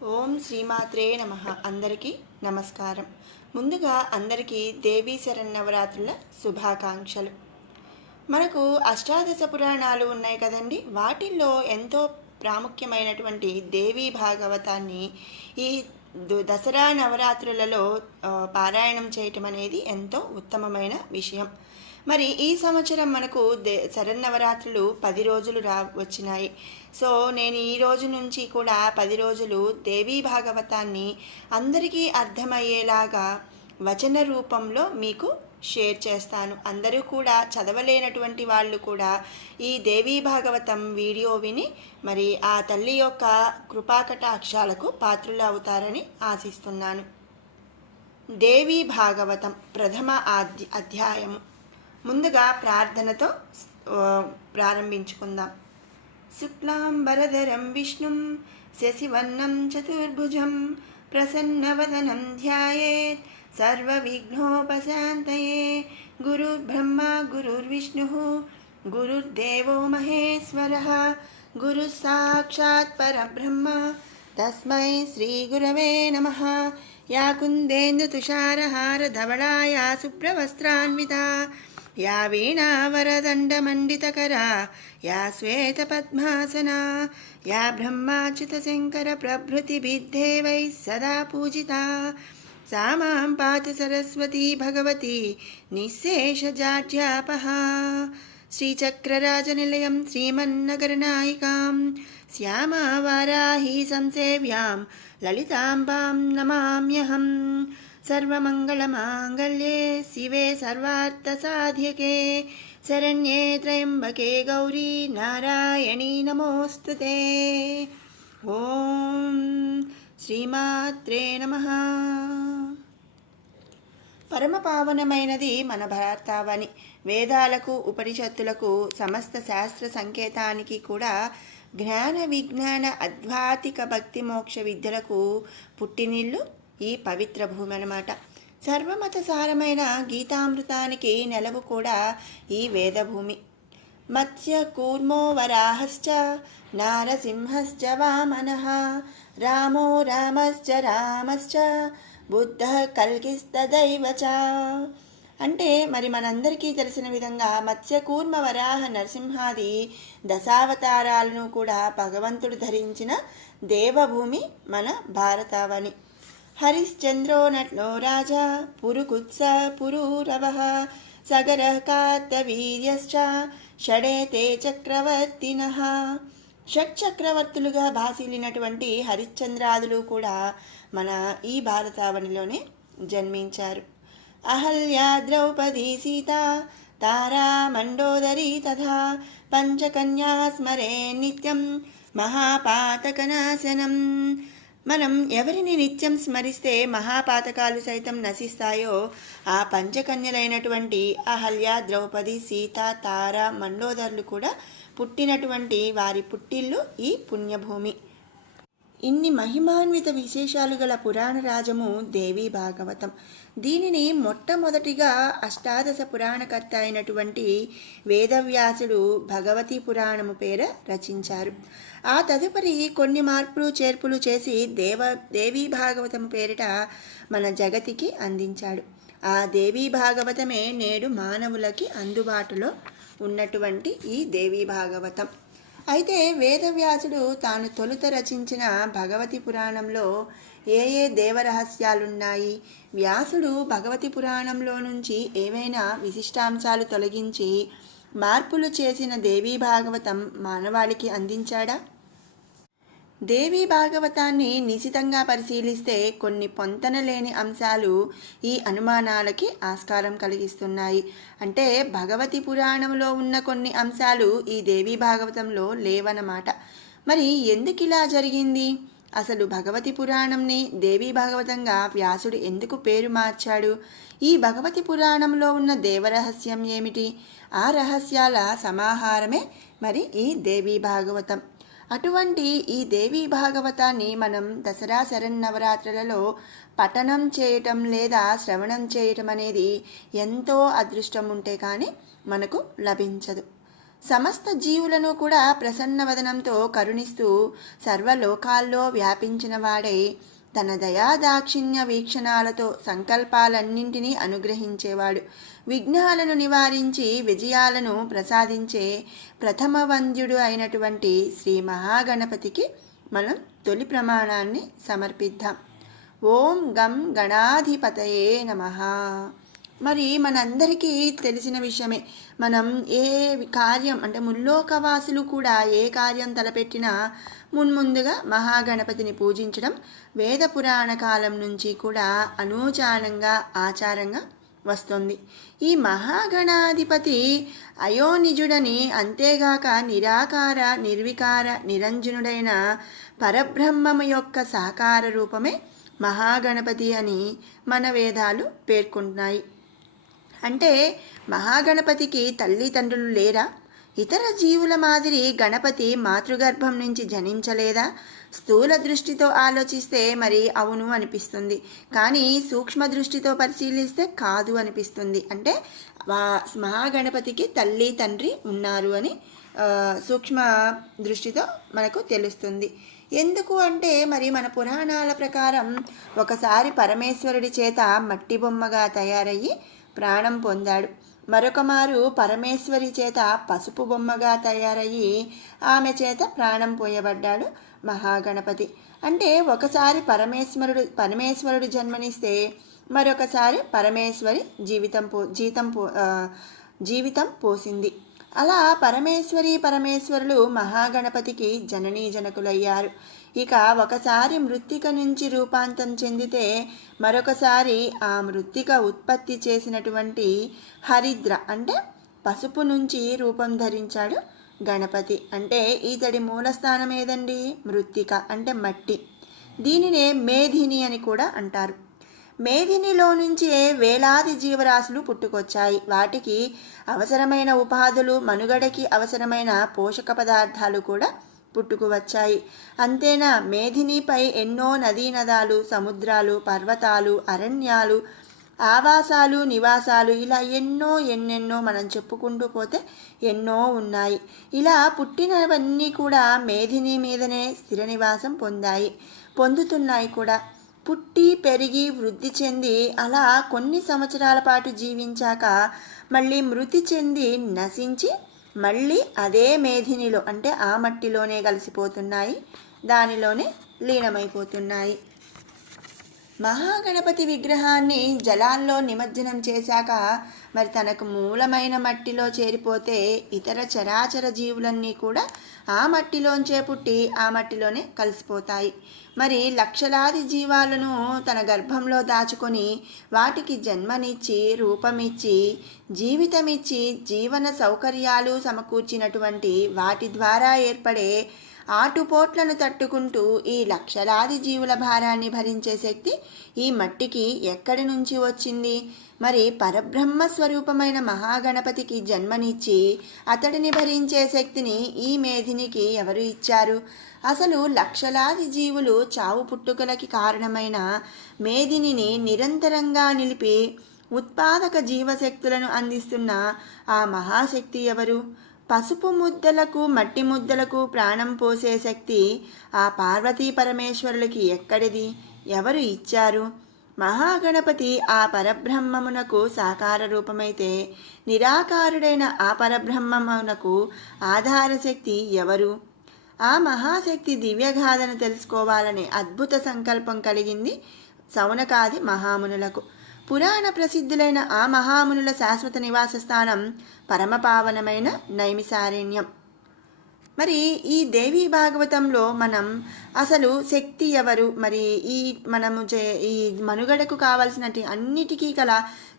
ఓం శ్రీమాత్రే నమః. అందరికీ నమస్కారం. ముందుగా అందరికీ దేవీ శరన్నవరాత్రుల శుభాకాంక్షలు. మనకు అష్టాదశ పురాణాలు ఉన్నాయి కదండి. వాటిల్లో ఎంతో ప్రాముఖ్యమైనటువంటి దేవీ భాగవతాన్ని ఈ దసరా నవరాత్రులలో పారాయణం చేయటం అనేది ఎంతో ఉత్తమమైన విషయం. మరి ఈ సంవత్సరం మనకు శరన్నవరాత్రులు 10 రోజులు వచ్చినాయి. సో నేను ఈ రోజు నుంచి కూడా 10 రోజులు దేవీ భాగవతాన్ని అందరికీ అర్థమయ్యేలాగా వచన రూపంలో మీకు షేర్ చేస్తాను. అందరూ కూడా చదవలేనటువంటి వాళ్ళు కూడా ఈ దేవీ భాగవతం వీడియో విని మరి ఆ తల్లి యొక్క కృపాకటాక్షాలకు పాత్రులు అవుతారని ఆశిస్తున్నాను. దేవీ భాగవతం ప్రథమ అధ్యాయము. ముందుగా ప్రార్థనతో ప్రారంభించుకుందాం. శుక్లాంబరధరం విష్ణుం శశివర్ణం చతుర్భుజం ప్రసన్నవదనం ధ్యాయేత్ సర్వవిఘ్నోపశాంతయే. గురుర్బ్రహ్మ గురుర్విష్ణుః గురుర్దేవో మహేశ్వరః గురుః సాక్షాత్ పరబ్రహ్మ తస్మై శ్రీగురవే నమః. యా కుందేందుతుషారహారధవళా యా శుభ్రవస్త్రాన్వితా యా వీణావరదండమండితకరా యా శ్వేతపద్మాసనా యా బ్రహ్మాచ్యుతశంకర ప్రభృతిభిర్దేవైः సదా పూజితా సా మాం పాతు సరస్వతీ భగవతి నిశ్శేషజాడ్యాపహా. శ్రీచక్రరాజనిలయం శ్రీమన్నగరనాయికాం శ్యామావారాహీ సంసేవ్యాం లలితాంబాం నమామ్యహం. సర్వమంగళమాంగళ్యే శివే సర్వార్థసాధ్యకే శరణ్యే త్రయంబకే గౌరీ నారాయణీ నమోస్తుతే. ఓం శ్రీమాత్రే నమః. పరమపావనమైనది మన భారతావని. వేదాలకు ఉపనిషత్తులకు సమస్త శాస్త్ర సంకేతానికి కూడా జ్ఞాన విజ్ఞాన అద్వాతిక భక్తి మోక్ష విద్యలకు పుట్టినిల్లు ఈ పవిత్ర భూమి అన్నమాట. సర్వమత సారమైన గీతామృతానికి నెలవు కూడా ఈ వేదభూమి. మత్స్య కూర్మో వరాహశ్చ నారసింహశ్చ వామనః రామో రామశ్చ రామశ్చ బుద్ధః కల్కిస్తదైవ చ. అంటే మరి మనందరికీ తెలిసిన విధంగా మత్స్యకూర్మ వరాహ నరసింహాది దశావతారాలను కూడా భగవంతుడు ధరించిన దేవభూమి మన భారతావని. హరిశ్చంద్రో నట్లో రాజా పురుకుత్స పురూరవః సగరః కార్తవీర్యశ్చ షడేతే చక్రవర్తినః. షట్చక్రవర్తులుగా భాసిల్లినటువంటి హరిశ్చంద్రాదులు కూడా మన ఈ భారతావనిలోనే జన్మించారు. అహల్యా ద్రౌపదీ సీత తారా మండోదరీ తథా పంచకన్యా స్మరే నిత్యం మహాపాతకనాశనం. మనం ఎవరిని నిత్యం స్మరిస్తే మహాపాతకాలు సైతం నశిస్తాయో ఆ పంచకన్యలైనటువంటి అహల్య, ద్రౌపది, సీత, తార, మండోదరులు కూడా పుట్టినటువంటి వారి పుట్టిల్లు ఈ పుణ్యభూమి. ఇన్ని మహిమాన్విత విశేషాలు గల పురాణ రాజము దేవీ భాగవతం. దీనిని మొట్టమొదటిగా అష్టాదశ పురాణకర్త అయినటువంటి వేదవ్యాసుడు భగవతీ పురాణము పేర రచించారు. ఆ తదుపరి కొన్ని మార్పులు చేర్పులు చేసి దేవీ భాగవతము పేరిట మన జగతికి అందించాడు. ఆ దేవీ భాగవతమే నేడు మానవులకి అందుబాటులో ఉన్నటువంటి ఈ దేవీ భాగవతం. అయితే వేదవ్యాసుడు తాను తొలుత రచించిన భగవతి పురాణంలో ఏ ఏ దేవరహస్యాలున్నాయి, వ్యాసుడు భగవతి పురాణంలో నుంచి ఏవైనా విశిష్టాంశాలు తొలగించి మార్పులు చేసిన దేవీ భాగవతం మానవాళికి అందించాడా? దేవీ భాగవతాన్ని నిశితంగా పరిశీలిస్తే కొన్ని పొంతనలేని అంశాలు ఈ అనుమానాలకి ఆస్కారం కలిగిస్తున్నాయి. అంటే భగవతి పురాణంలో ఉన్న కొన్ని అంశాలు ఈ దేవీ భాగవతంలో లేవన్నమాట. మరి ఎందుకు ఇలా జరిగింది? అసలు భగవతి పురాణంని దేవీ భాగవతంగా వ్యాసుడు ఎందుకు పేరు మార్చాడు? ఈ భగవతి పురాణంలో ఉన్న దేవరహస్యం ఏమిటి? ఆ రహస్యాల సమాహారమే మరి ఈ దేవీ భాగవతం. అటువంటి ఈ దేవీ భాగవతాన్ని మనం దసరా శరన్నవరాత్రులలో పఠనం చేయటం లేదా శ్రవణం చేయటం అనేది ఎంతో అదృష్టం ఉంటే కానీ మనకు లభించదు. సమస్త జీవులను కూడా ప్రసన్నవదనంతో కరుణిస్తూ సర్వలోకాల్లో వ్యాపించిన వాడై తన దయాదాక్షిణ్య వీక్షణాలతో సంకల్పాలన్నింటినీ అనుగ్రహించేవాడు. విఘ్నాలను నివారించి విజయాలను ప్రసాదించే ప్రథమ వంద్యుడు అయినటువంటి శ్రీ మహాగణపతికి మనం తొలి ప్రమాణాన్ని సమర్పిద్దాం. ఓం గం గణాధిపతయే నమః. మరి మనందరికీ తెలిసిన విషయమే, మనం ఏ కార్యం అంటే ముల్లోకవాసులు కూడా ఏ కార్యం తలపెట్టినా మున్ముందుగా మహాగణపతిని పూజించడం వేద పురాణ కాలం నుంచి కూడా అనూచానంగా ఆచారంగా వస్తుంది. ఈ మహాగణాధిపతి అయోనిజుడని, అంతేగాక నిరాకార నిర్వికార నిరంజనుడైన పరబ్రహ్మము యొక్క సాకార రూపమే మహాగణపతి అని మన వేదాలు పేర్కొంటున్నాయి. అంటే మహాగణపతికి తల్లిదండ్రులు లేరా? ఇతర జీవుల మాదిరి గణపతి మాతృగర్భం నుంచి జనించలేదా? స్థూల దృష్టితో ఆలోచిస్తే మరి అవును అనిపిస్తుంది, కానీ సూక్ష్మ దృష్టితో పరిశీలిస్తే కాదు అనిపిస్తుంది. అంటే మహాగణపతికి తల్లి తండ్రి ఉన్నారు అని సూక్ష్మ దృష్టితో మనకు తెలుస్తుంది. ఎందుకు అంటే మరి మన పురాణాల ప్రకారం ఒకసారి పరమేశ్వరుడి చేత మట్టి బొమ్మగా తయారయ్యి ప్రాణం పొందాడు. మరొక మారు పరమేశ్వరి చేత పసుపు బొమ్మగా తయారయ్యి ఆమె చేత ప్రాణం పోయబడ్డాడు మహాగణపతి. అంటే ఒకసారి పరమేశ్వరుడు జన్మనిస్తే మరొకసారి పరమేశ్వరి జీవితం పోసింది. అలా పరమేశ్వరులు మహాగణపతికి జననీ జనకులయ్యారు. ఇక ఒకసారి మృత్తిక నుంచి రూపాంతరం చెందితే మరొకసారి ఆ మృత్తిక ఉత్పత్తి చేసినటువంటి హరిద్ర అంటే పసుపు నుంచి రూపం ధరించాడు గణపతి. అంటే ఇతడి మూలస్థానం ఏదండి? మృత్తిక అంటే మట్టి. దీనినే మేధిని అని కూడా అంటారు. మేధినిలో నుంచే వేలాది జీవరాశులు పుట్టుకొచ్చాయి. వాటికి అవసరమైన ఉపాధులు, మనుగడకి అవసరమైన పోషక పదార్థాలు కూడా పుట్టుకు వచ్చాయి. అంతేనా, మేధినిపై ఎన్నో నదీనదాలు, సముద్రాలు, పర్వతాలు, అరణ్యాలు, ఆవాసాలు, నివాసాలు ఇలా ఎన్నెన్నో మనం చెప్పుకుంటూ పోతే ఎన్నో ఉన్నాయి. ఇలా పుట్టినవన్నీ కూడా మేధిని మీదనే స్థిర నివాసం పొందుతున్నాయి కూడా. పుట్టి పెరిగి వృద్ధి చెంది అలా కొన్ని సంవత్సరాల పాటు జీవించాక మళ్ళీ మృతి చెంది నశించి మళ్ళీ అదే మేధినిలో అంటే ఆ మట్టిలోనే కలిసిపోతున్నాయి, దానిలోనే లీనమైపోతున్నాయి. మహాగణపతి విగ్రహాన్ని జలాల్లో నిమజ్జనం చేశాక మరి తనకు మూలమైన మట్టిలో చేరిపోతే ఇతర చరాచర జీవులన్నీ కూడా ఆ మట్టిలోంచే పుట్టి ఆ మట్టిలోనే కలిసిపోతాయి. మరి లక్షలాది జీవాలను తన గర్భంలో దాచుకొని వాటికి జన్మనిచ్చి రూపమిచ్చి జీవితమిచ్చి జీవన సౌకర్యాలు సమకూర్చినటువంటి వాటి ద్వారా ఏర్పడే ఆటుపోట్లను తట్టుకుంటూ ఈ లక్షలాది జీవుల భారాన్ని భరించే శక్తి ఈ మట్టికి ఎక్కడి నుంచి వచ్చింది? మరి పరబ్రహ్మ స్వరూపమైన మహాగణపతికి జన్మనిచ్చి అతడిని భరించే శక్తిని ఈ మేధినికి ఎవరు ఇచ్చారు? అసలు లక్షలాది జీవులు చావు పుట్టుకలకి కారణమైన మేధినిని నిరంతరంగా నిలిపి ఉత్పాదక జీవశక్తులను అందిస్తున్న ఆ మహాశక్తి ఎవరు? పసుపు ముద్దలకు మట్టి ముద్దలకు ప్రాణం పోసే శక్తి ఆ పార్వతీ పరమేశ్వరులకి ఎక్కడిది? ఎవరు ఇచ్చారు? మహాగణపతి ఆ పరబ్రహ్మమునకు సాకార రూపమైతే నిరాకారుడైన ఆ పరబ్రహ్మమునకు ఆధారశక్తి ఎవరు? ఆ మహాశక్తి దివ్యగాథను తెలుసుకోవాలనే అద్భుత సంకల్పం కలిగింది సౌనకాది మహామునులకు. పురాణ ప్రసిద్ధులైన ఆ మహామునుల శాశ్వత నివాస స్థానం పరమపావనమైన నైమిసారణ్యం. మరి ఈ దేవీ భాగవతంలో మనం అసలు శక్తి ఎవరు, మరి ఈ మనుగడకు కావలసిన అన్నిటికీ గల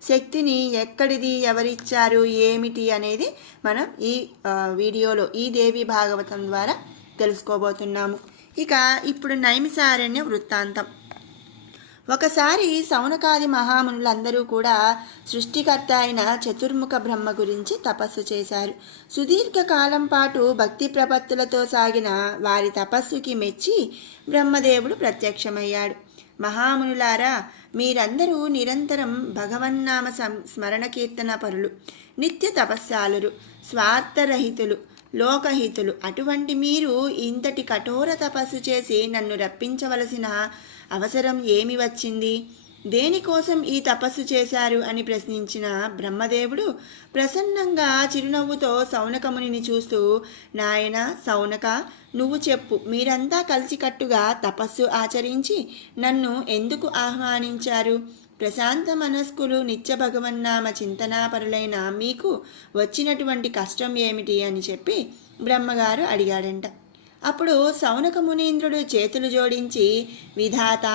శక్తిని ఎక్కడిది, ఎవరిచ్చారు, ఏమిటి అనేది మనం ఈ వీడియోలో ఈ దేవీ భాగవతం ద్వారా తెలుసుకోబోతున్నాము. ఇక ఇప్పుడు నైమిసారణ్య వృత్తాంతం. ఒకసారి సౌనకాది మహామునులందరూ కూడా సృష్టికర్త అయిన చతుర్ముఖ బ్రహ్మ గురించి తపస్సు చేశారు. సుదీర్ఘకాలం పాటు భక్తి ప్రపత్తులతో సాగిన వారి తపస్సుకి మెచ్చి బ్రహ్మదేవుడు ప్రత్యక్షమయ్యాడు. మహామునులారా, మీరందరూ నిరంతరం భగవన్నామ స్మరణ కీర్తన పరులు, నిత్య తపస్సాలురు, స్వార్థరహితులు, లోకహితులు. అటువంటి మీరు ఇంతటి కఠోర తపస్సు చేసి నన్ను రప్పించవలసిన అవసరం ఏమి వచ్చింది? దేనికోసం ఈ తపస్సు చేశారు అని ప్రశ్నించిన బ్రహ్మదేవుడు ప్రసన్నంగా చిరునవ్వుతో సౌనకమునిని చూస్తూ, నాయన సౌనక, నువ్వు చెప్పు, మీరంతా కలిసికట్టుగా తపస్సు ఆచరించి నన్ను ఎందుకు ఆహ్వానించారు? ప్రశాంత మనస్కులు, నిత్య భగవన్నామ చింతనాపరులైన మీకు వచ్చినటువంటి కష్టం ఏమిటి అని చెప్పి బ్రహ్మగారు అడిగాడంట. అప్పుడు సౌనక మునీంద్రుడు చేతులు జోడించి, విధాత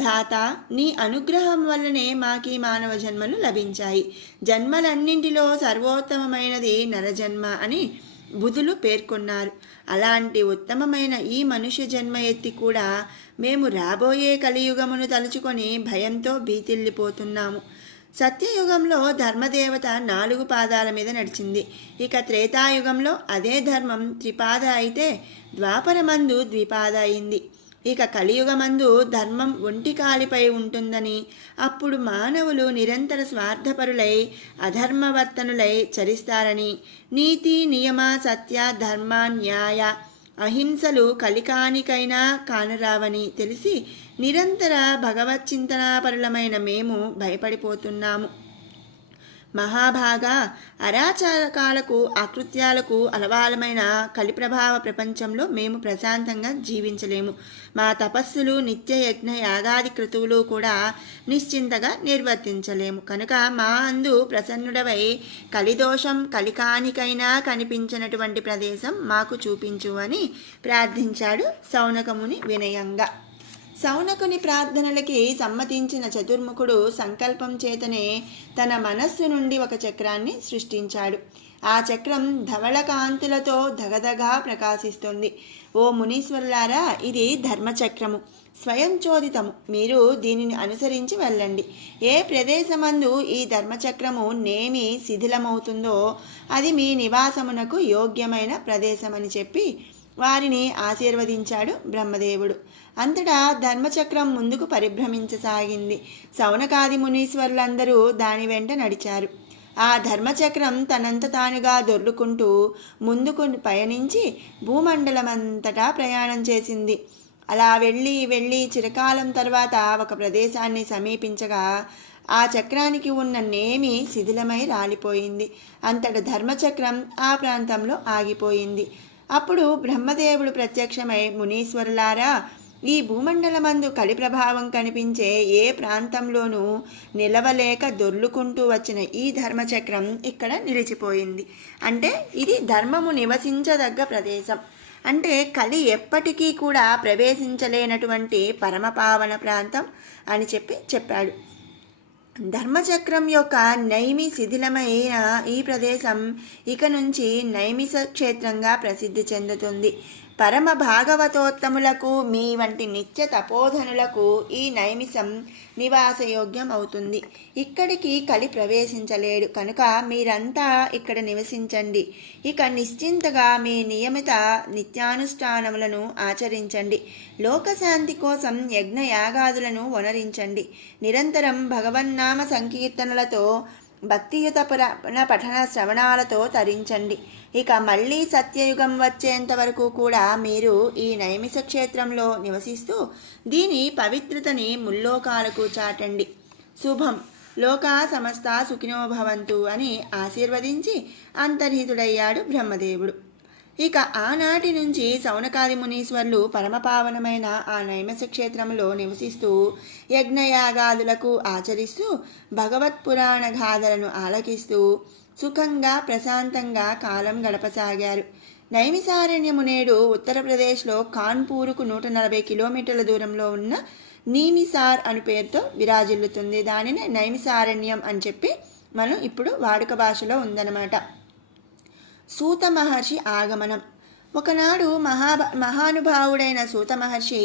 ధాత, నీ అనుగ్రహం వల్లనే మాకీ మానవ జన్మలు లభించాయి. జన్మలన్నింటిలో సర్వోత్తమమైనది నరజన్మ అని బుధులు పేర్కొన్నారు. అలాంటి ఉత్తమమైన ఈ మనుష్య జన్మ ఎత్తి కూడా మేము రాబోయే కలియుగమును తలుచుకొని భయంతో భీతిల్లిపోతున్నాము. సత్యయుగంలో ధర్మదేవత 4 పాదాల మీద నడిచింది. ఇక త్రేతాయుగంలో అదే ధర్మం త్రిపాద అయితే ద్వాపరమందు ద్విపాద అయింది. ఇక కలియుగమందు ధర్మం ఒంటి కాలిపై ఉంటుందని, అప్పుడు మానవులు నిరంతర స్వార్థపరులై అధర్మవర్తనులై చరిస్తారని, నీతి నియమ సత్య ధర్మ న్యాయ అహింసలు కలికానికైనా కానురావని తెలిసి నిరంతర భగవచ్చింతనాపరులమైన మేము భయపడిపోతున్నాము. మహాభాగా, అరాచకాలకు అకృత్యాలకు అలవాలమైన కలిప్రభావ ప్రపంచంలో మేము ప్రశాంతంగా జీవించలేము. మా తపస్సులు, నిత్య యజ్ఞ యాగాది క్రతువులు కూడా నిశ్చింతగా నిర్వర్తించలేము. కనుక మా అందు ప్రసన్నుడవై కలిదోషం కలికానికైనా కనిపించినటువంటి ప్రదేశం మాకు చూపించు అని ప్రార్థించాడు సౌనకముని వినయంగా. సౌనకుని ప్రార్థనలకి సమ్మతించిన చతుర్ముఖుడు సంకల్పం చేతనే తన మనస్సు నుండి ఒక చక్రాన్ని సృష్టించాడు. ఆ చక్రం ధవళ కాంతులతో ధగధగా ప్రకాశిస్తుంది. ఓ మునీశ్వరులారా, ఇది ధర్మచక్రము, స్వయంచోదితము. మీరు దీనిని అనుసరించి వెళ్ళండి. ఏ ప్రదేశమందు ఈ ధర్మచక్రము నేమి శిథిలమవుతుందో అది మీ నివాసమునకు యోగ్యమైన ప్రదేశమని చెప్పి వారిని ఆశీర్వదించాడు బ్రహ్మదేవుడు. అంతటా ధర్మచక్రం ముందుకు పరిభ్రమించసాగింది. సౌనకాది మునీశ్వరులందరూ దాని వెంట నడిచారు. ఆ ధర్మచక్రం తనంత తానుగా దొర్లుకుంటూ ముందుకు పయనించి భూమండలమంతటా ప్రయాణం చేసింది. అలా వెళ్ళి చిరకాలం తర్వాత ఒక ప్రదేశాన్ని సమీపించగా ఆ చక్రానికి ఉన్న నేమి శిథిలమై రాలిపోయింది. అంతట ధర్మచక్రం ఆ ప్రాంతంలో ఆగిపోయింది. అప్పుడు బ్రహ్మదేవుడు ప్రత్యక్షమై, మునీశ్వరులారా, ఈ భూమండలమందు కలి ప్రభావం కనిపించే ఏ ప్రాంతంలోనూ నిలవలేక దొర్లుకుంటూ వచ్చిన ఈ ధర్మచక్రం ఇక్కడ నిలిచిపోయింది. అంటే ఇది ధర్మము నివసించదగ్గ ప్రదేశం. అంటే కలి ఎప్పటికీ కూడా ప్రవేశించలేనటువంటి పరమపావన ప్రాంతం అని చెప్పాడు. ధర్మచక్రం యొక్క నైమి శిథిలమైన ఈ ప్రదేశం ఇక నుంచి నైమిష క్షేత్రంగా ప్రసిద్ధి చెందుతుంది. పరమ భాగవతోత్తములకు మీ వంటి నిత్య తపోధనులకు ఈ నైమిషం నివాసయోగ్యం అవుతుంది. ఇక్కడికి కలి ప్రవేశించలేడు. కనుక మీరంతా ఇక్కడ నివసించండి. ఇక నిశ్చింతగా మీ నియమిత నిత్యానుష్ఠానములను ఆచరించండి. లోకశాంతి కోసం యజ్ఞయాగాదులను వనరించండి. నిరంతరం భగవన్నామ సంకీర్తనలతో భక్తియుత పురాణ పఠన శ్రవణాలతో తరించండి. ఇక మళ్ళీ సత్యయుగం వచ్చేంత వరకు కూడా మీరు ఈ నైమిష క్షేత్రంలో నివసిస్తూ దీని పవిత్రతని ముల్లోకాలకు చాటండి. శుభం. లోకా సమస్త సుఖినో భవంతు అని ఆశీర్వదించి అంతర్హితుడయ్యాడు బ్రహ్మదేవుడు. ఇక ఆనాటి నుంచి సౌనకాది మునీశ్వర్లు పరమపావనమైన ఆ నైమిష క్షేత్రంలో నివసిస్తూ యజ్ఞయాగాదులకు ఆచరిస్తూ భగవత్పురాణ గాథలను ఆలకిస్తూ సుఖంగా ప్రశాంతంగా కాలం గడపసాగారు. నైమిసారణ్యము నేడు ఉత్తరప్రదేశ్లో కాన్పూరుకు 140 కిలోమీటర్ల దూరంలో ఉన్న నీమిసార్ అను పేరుతో విరాజిల్లుతుంది. దానిని నైమిసారణ్యం అని చెప్పి మనం ఇప్పుడు వాడుక భాషలో ఉందన్నమాట. సూత మహర్షి ఆగమనం. ఒకనాడు మహానుభావుడైన సూత మహర్షి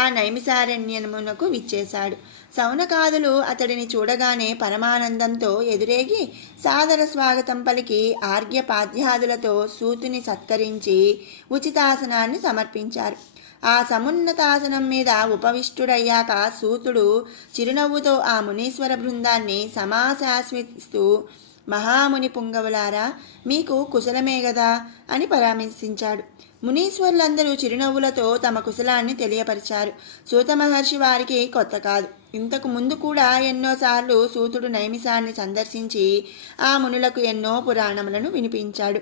ఆ నైమిసారణ్యమునకు విచ్చేశాడు. సౌనకాదులు అతడిని చూడగానే పరమానందంతో ఎదురేగి సాదర స్వాగతం పలికి ఆర్ఘ్యపాద్యాదులతో సూతుని సత్కరించి ఉచితాసనాన్ని సమర్పించారు. ఆ సమున్నతాసనం మీద ఉపవిష్టుడయ్యాక సూతుడు చిరునవ్వుతో ఆ మునీశ్వర బృందాన్ని సమాశాస్మిస్తూ, మహాముని పుంగవులారా, మీకు కుశలమే గదా అని పరామర్శించాడు. మునీశ్వరులందరూ చిరునవ్వులతో తమ కుశలాన్ని తెలియపరిచారు. సూత మహర్షి వారికి కొత్త కాదు. ఇంతకు ముందు కూడా ఎన్నోసార్లు సూతుడు నైమిసాన్ని సందర్శించి ఆ మునులకు ఎన్నో పురాణములను వినిపించాడు.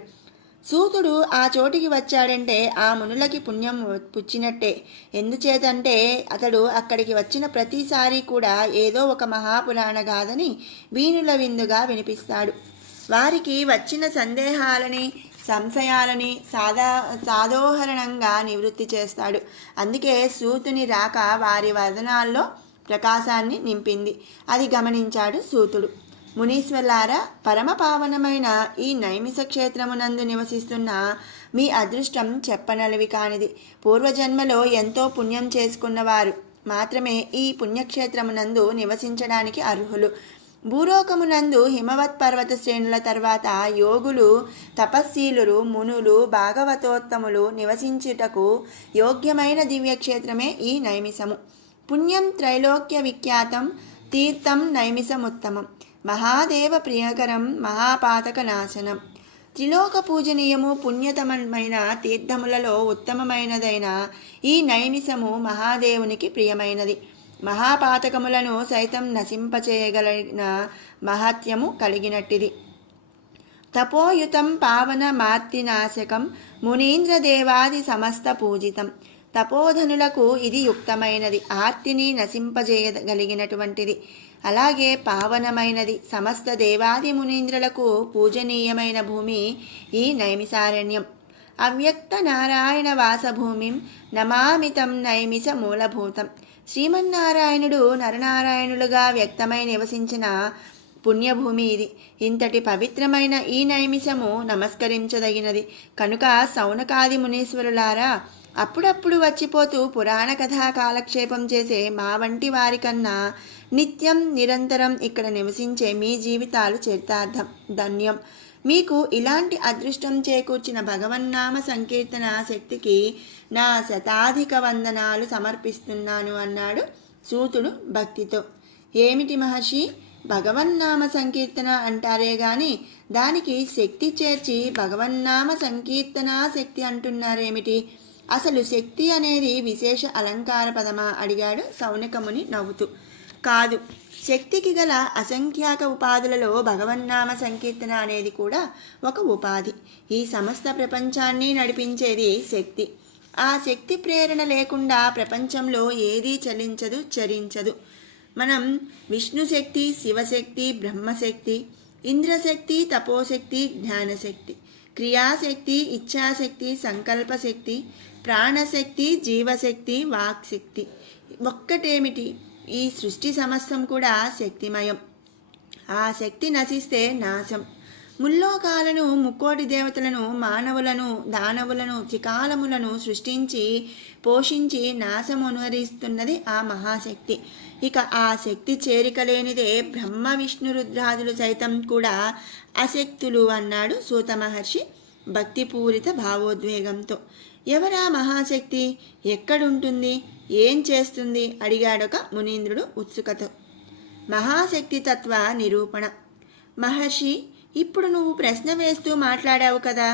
సూతుడు ఆ చోటికి వచ్చాడంటే ఆ మునులకి పుణ్యం పుచ్చినట్టే. ఎందుచేతంటే అతడు అక్కడికి వచ్చిన ప్రతిసారి కూడా ఏదో ఒక మహాపురాణ గాథని వీణుల విందుగా వినిపిస్తాడు. వారికి వచ్చిన సందేహాలని సంశయాలని సాదోహరణంగా నివృత్తి చేస్తాడు. అందుకే సూతుని రాక వారి వదనాల్లో ప్రకాశాన్ని నింపింది. అది గమనించాడు సూతుడు. మునీశ్వర్లారా, పరమ పావనమైన ఈ నైమిష క్షేత్రమునందు నివసిస్తున్న మీ అదృష్టం చెప్పనలవి కానిది. పూర్వజన్మలో ఎంతో పుణ్యం చేసుకున్నవారు మాత్రమే ఈ పుణ్యక్షేత్రమునందు నివసించడానికి అర్హులు. భూలోకమునందు హిమవత్ పర్వత శ్రేణుల తర్వాత యోగులు, తపస్శీలురు, మునులు, భాగవతోత్తములు నివసించుటకు యోగ్యమైన దివ్యక్షేత్రమే ఈ నైమిషము. పుణ్యం త్రైలోక్య విఖ్యాతం, తీర్థం నైమిషముత్తమం, మహాదేవ ప్రియకరం, మహాపాతక నాశనం. త్రిలోక పూజనీయము పుణ్యతమమైన తీర్థములలో ఉత్తమమైనదైన ఈ నైమిషము మహాదేవునికి ప్రియమైనది. మహాపాతకములను సైతం నశింపచేయగలిగిన మహత్యము కలిగినట్టిది. తపోయుతం పావన మార్తినాశకం, మునీంద్రదేవాది సమస్త పూజితం. తపోధనులకు ఇది యుక్తమైనది, ఆర్తిని నశింపజేయగలిగినటువంటిది. అలాగే పావనమైనది, సమస్త దేవాది మునీంద్రులకు పూజనీయమైన భూమి ఈ నైమిసారణ్యం. అవ్యక్త నారాయణ వాసభూమిం నమామితం నైమిష మూలభూతం. శ్రీమన్నారాయణుడు నరనారాయణులుగా వ్యక్తమై నివసించిన పుణ్యభూమి ఇది. ఇంతటి పవిత్రమైన ఈ నైమిషము నమస్కరించదగినది కనుక సౌనకాది మునీశ్వరులారా, అప్పుడప్పుడు వచ్చిపోతూ పురాణ కథా కాలక్షేపం చేసే మా వంటి వారికన్నా నిత్యం నిరంతరం ఇక్కడ నివసించే మీ జీవితాలు చరితార్థం, ధన్యం. మీకు ఇలాంటి అదృష్టం చేకూర్చిన భగవన్నామ సంకీర్తన శక్తికి నా శతాధిక వందనాలు సమర్పిస్తున్నాను అన్నాడు సూతుడు భక్తితో. ఏమిటి మహర్షి, భగవన్నామ సంకీర్తన అంటారే గాని దానికి శక్తి చేర్చి భగవన్నామ సంకీర్తన శక్తి అంటున్నారేమిటి? అసలు శక్తి అనేది విశేష అలంకార పదమా అడిగాడు సౌనకముని నవ్వుతూ. కాదు, శక్తికి గల అసంఖ్యాక ఉపాధులలో భగవన్నామ సంకీర్తన అనేది కూడా ఒక ఉపాధి. ఈ సమస్త ప్రపంచాన్ని నడిపించేది శక్తి. ఆ శక్తి ప్రేరణ లేకుండా ప్రపంచంలో ఏదీ చలించదు, చరించదు. మనం విష్ణుశక్తి, శివశక్తి, బ్రహ్మశక్తి, ఇంద్రశక్తి, తపోశక్తి, జ్ఞానశక్తి, క్రియాశక్తి, ఇచ్ఛాశక్తి, సంకల్పశక్తి, ప్రాణశక్తి, జీవశక్తి, వాక్శక్తి ఒక్కటేమిటి, ఈ సృష్టి సమస్తం కూడా శక్తిమయం. ఆ శక్తి నశిస్తే నాశం. ముల్లోకాలను, ముక్కోటి దేవతలను, మానవులను, దానవులను, త్రికాలములను సృష్టించి పోషించి నాశమనుహరిస్తున్నది ఆ మహాశక్తి. ఇక ఆ శక్తి చేరిక లేనిదే బ్రహ్మ విష్ణు రుద్రాదులు సైతం కూడా అశక్తులు అన్నాడు సూత మహర్షి భక్తిపూరిత భావోద్వేగంతో. ఎవరా మహాశక్తి, ఎక్కడుంటుంది, ఏం చేస్తుంది అడిగాడొక మునీంద్రుడు ఉత్సుకత. మహాశక్తి తత్వ నిరూపణ. మహర్షి, ఇప్పుడు నువ్వు ప్రశ్న వేస్తూ మాట్లాడావు కదా,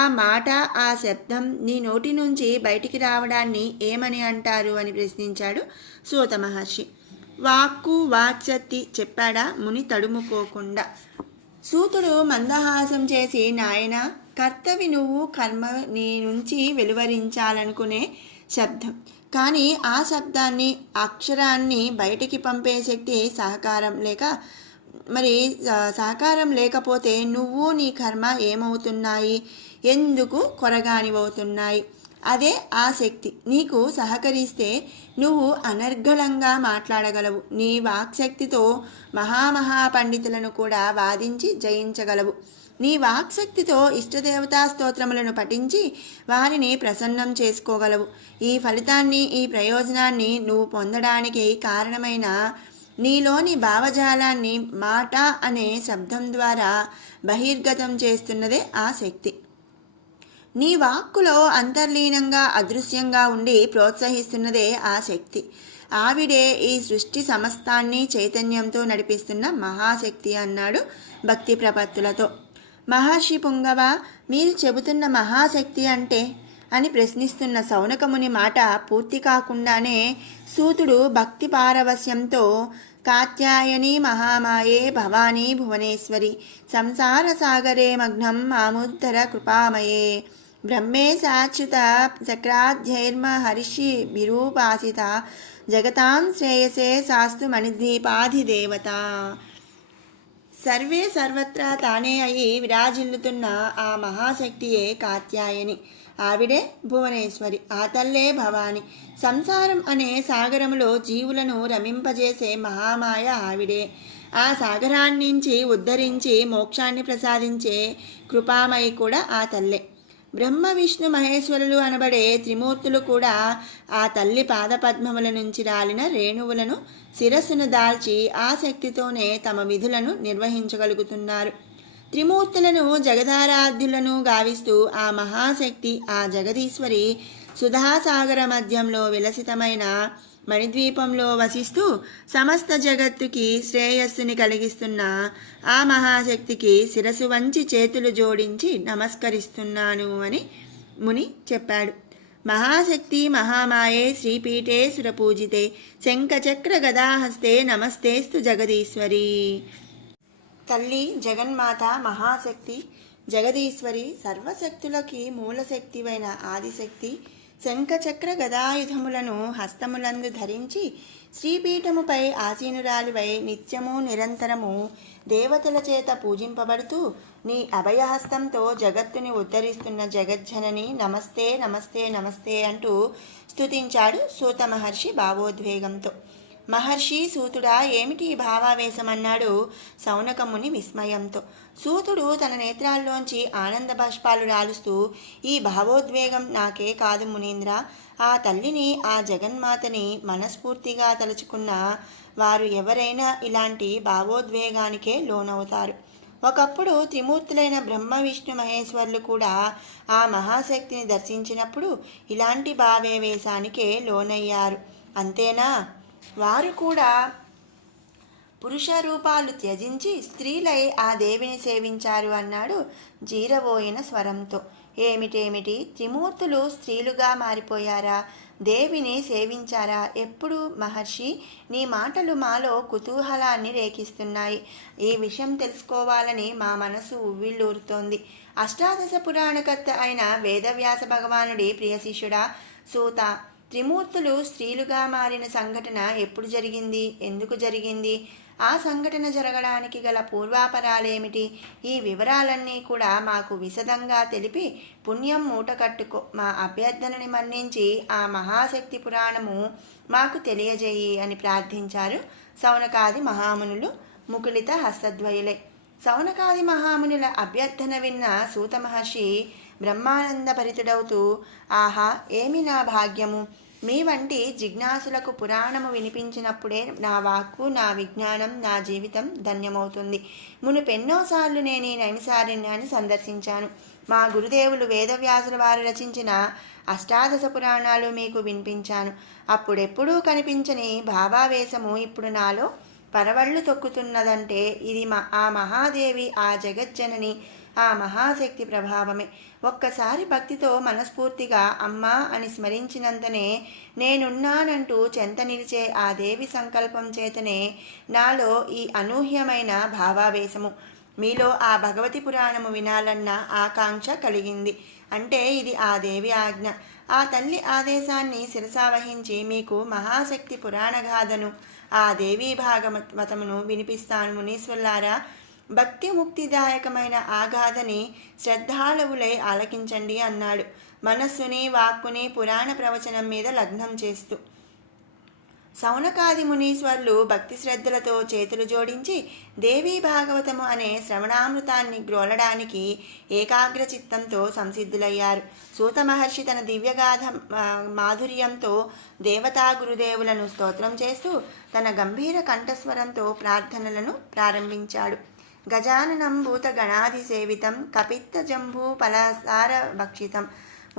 ఆ మాట, ఆ శబ్దం నీ నోటి నుంచి బయటికి రావడాన్ని ఏమని అంటారు అని ప్రశ్నించాడు సూత మహర్షి. వాక్కు, వాక్శక్తి చెప్పాడా ముని తడుముకోకుండా. సూతుడు మందహాసం చేసి, నాయనా, కర్తవి నువ్వు, కర్మ నీ నుంచి వెలువరించాలనుకునే శబ్దం. కానీ ఆ శబ్దాన్ని, అక్షరాన్ని బయటికి పంపే శక్తి సహకారం లేకపోతే నువ్వు నీ కర్మ ఏమవుతున్నాయి, ఎందుకు కొరగానివవుతున్నాయి? అదే ఆ శక్తి నీకు సహకరిస్తే నువ్వు అనర్గళంగా మాట్లాడగలవు. నీ వాక్శక్తితో పండితులను కూడా వాదించి జయించగలవు. నీ వాక్శక్తితో ఇష్టదేవతా స్తోత్రములను పఠించి వారిని ప్రసన్నం చేసుకోగలవు. ఈ ఫలితాన్ని, ఈ ప్రయోజనాన్ని నువ్వు పొందడానికి కారణమైన నీలోని భావజాలాన్ని మాట అనే శబ్దం ద్వారా బహిర్గతం చేస్తున్నదే ఆ శక్తి. నీ వాక్కులో అంతర్లీనంగా అదృశ్యంగా ఉండి ప్రోత్సహిస్తున్నదే ఆ శక్తి. ఆవిడే ఈ సృష్టి సమస్తాన్ని చైతన్యంతో నడిపిస్తున్న మహాశక్తి అన్నాడు భక్తి ప్రపత్తులతో. మహర్షి పుంగవ, మీరు చెబుతున్న మహాశక్తి అంటే అని ప్రశ్నిస్తున్న శౌనకముని మాట పూర్తి కాకుండానే సూతుడు భక్తి పారవస్యంతో కాత్యాయని మహామాయే భవానీ భువనేశ్వరి సంసార సాగరే మగ్నం మాముద్ధర కృపామయే బ్రహ్మేశాచ్యుత చక్రాధ్యైర్మహర్షి విరూపాసిత జగతాం శ్రేయసే శాస్తు మణిద్వీపాధిదేవత. సర్వే సర్వత్రా తానే అయి విరాజిల్లుతున్న ఆ మహాశక్తియే కాత్యాయని. ఆవిడే భువనేశ్వరి, ఆ తల్లే భవాని. సంసారం అనే సాగరములో జీవులను రమింపజేసే మహామాయ ఆవిడే. ఆ సాగరాన్నించి ఉద్ధరించి మోక్షాన్ని ప్రసాదించే కృపామయి కూడా ఆ తల్లే. బ్రహ్మ విష్ణు మహేశ్వరులు అనబడే త్రిమూర్తులు కూడా ఆ తల్లి పాదపద్మముల నుంచి రాలిన రేణువులను శిరస్సును దాల్చి ఆ శక్తితోనే తమ విధులను నిర్వహించగలుగుతున్నారు. త్రిమూర్తులను జగదారాధ్యులను గావిస్తూ ఆ మహాశక్తి, ఆ జగదీశ్వరి సుధాసాగర మధ్యంలో విలసితమైన మణిద్వీపంలో వసిస్తూ సమస్త జగత్తుకి శ్రేయస్సుని కలిగిస్తున్న ఆ మహాశక్తికి శిరసు వంచి చేతులు జోడించి నమస్కరిస్తున్నాను అని ముని చెప్పాడు. మహాశక్తి మహామాయే శ్రీపీఠే సురపూజితే శంఖచక్ర గదాహస్తే నమస్తేస్తు జగదీశ్వరి. తల్లి జగన్మాత మహాశక్తి జగదీశ్వరి, సర్వశక్తులకి మూలశక్తివైన ఆదిశక్తి, శంఖచక్ర గదాయుధములను హస్తములందు ధరించి శ్రీపీఠముపై ఆసీనురాలివై నిత్యము నిరంతరము దేవతల చేత పూజింపబడుతూ నీ అభయహస్తంతో జగత్తుని ఉద్ధరిస్తున్న జగజ్జనని నమస్తే నమస్తే నమస్తే అంటూ స్తుతించాడు సూత మహర్షి భావోద్వేగంతో. మహర్షి, సూతుడా, ఏమిటి భావావేశమన్నాడు శౌనకముని విస్మయంతో. సూతుడు తన నేత్రాల్లోంచి ఆనంద బాష్పాలు రాలుస్తూ, ఈ భావోద్వేగం నాకే కాదు మునీంద్ర, ఆ తల్లిని, ఆ జగన్మాతని మనస్ఫూర్తిగా తలుచుకున్న వారు ఎవరైనా ఇలాంటి భావోద్వేగానికే లోనవుతారు. ఒకప్పుడు త్రిమూర్తులైన బ్రహ్మ విష్ణు మహేశ్వరులు కూడా ఆ మహాశక్తిని దర్శించినప్పుడు ఇలాంటి భావావేశానికే లోనయ్యారు. అంతేనా? వారు కూడా పురుష రూపాలు త్యజించి స్త్రీలై ఆ దేవిని సేవించారు అన్నాడు జీరవోయిన స్వరంతో. ఏమిటేమిటి, త్రిమూర్తులు స్త్రీలుగా మారిపోయారా? దేవిని సేవించారా? ఎప్పుడు మహర్షి? నీ మాటలు మాలో కుతూహలాన్ని రేకిస్తున్నాయి. ఈ విషయం తెలుసుకోవాలని మా మనసు ఉవ్విళ్ళూరుతోంది. అష్టాదశ పురాణకర్త అయిన వేదవ్యాస భగవానుడి ప్రియ శిష్యుడా సూత, త్రిమూర్తులు స్త్రీలుగా మారిన సంఘటన ఎప్పుడు జరిగింది? ఎందుకు జరిగింది? ఆ సంఘటన జరగడానికి గల పూర్వాపరాలేమిటి? ఈ వివరాలన్నీ కూడా మాకు విశదంగా తెలిపి పుణ్యం మూటకట్టుకో. మా అభ్యర్థనని మన్నించి ఆ మహాశక్తి పురాణము మాకు తెలియజేయి అని ప్రార్థించారు శౌనకాది మహామునులు ముకులిత హస్తద్వయులే. శౌనకాది మహామునుల అభ్యర్థన విన్న సూత మహర్షి బ్రహ్మానంద భరితుడవుతూ, ఆహా, ఏమి నా భాగ్యము! మీ వంటి జిజ్ఞాసులకు పురాణము వినిపించినప్పుడే నా వాక్కు, నా విజ్ఞానం, నా జీవితం ధన్యమవుతుంది. మునుపెన్నోసార్లు నేను ఈ నైమిసారణ్యాన్ని సందర్శించాను. మా గురుదేవులు వేదవ్యాసుల వారు రచించిన అష్టాదశ పురాణాలు మీకు వినిపించాను. అప్పుడెప్పుడూ కనిపించని భావావేశము ఇప్పుడు నాలో పరవళ్ళు తొక్కుతున్నదంటే ఇది ఆ మహాదేవి, ఆ జగజ్జనని, ఆ మహాశక్తి ప్రభావమే. ఒక్కసారి భక్తితో మనస్ఫూర్తిగా అమ్మా అని స్మరించినంతనే నేనున్నానంటూ చెంత నిలిచే ఆ దేవి సంకల్పం చేతనే నాలో ఈ అనూహ్యమైన భావావేశము. మీలో ఆ భగవతి పురాణము వినాలన్న ఆకాంక్ష కలిగింది. అంటే ఇది ఆ దేవి ఆజ్ఞ. ఆ తల్లి ఆదేశాన్ని శిరసావహించి మీకు మహాశక్తి పురాణగాథను, ఆ దేవీ భాగవతమును వినిపిస్తాను మునీశ్వరులారా. భక్తి ముక్తిదాయకమైన ఆ గాథని శ్రద్ధాళవులై ఆలకించండి అన్నాడు, మనస్సుని వాక్కుని పురాణ ప్రవచనం మీద లగ్నం చేస్తూ. శౌనకాది మునీశ్వర్లు భక్తి శ్రద్ధలతో చేతులు జోడించి దేవీ భాగవతము అనే శ్రవణామృతాన్ని గ్రోలడానికి ఏకాగ్ర చిత్తంతో సంసిద్ధులయ్యారు. సూత మహర్షి తన దివ్యగాథ మాధుర్యంతో దేవతా గురుదేవులను స్తోత్రం చేస్తూ తన గంభీర కంఠస్వరంతో ప్రార్థనలను ప్రారంభించాడు. గజాననం భూతగణాధిసేవితం కపిత్తజంబూఫలసారభక్షితం